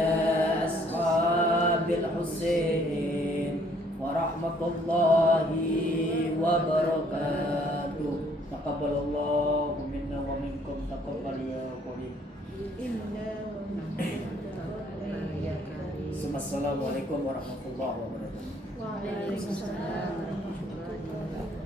أصحاب الحسين ورحمة الله وبركاته. تقبل الله منا ومنكم. تقبل يا كريم. Assalamualaikum warahmatullahi wabarakatuh. Waalaikumsalam warahmatullahi wabarakatuh.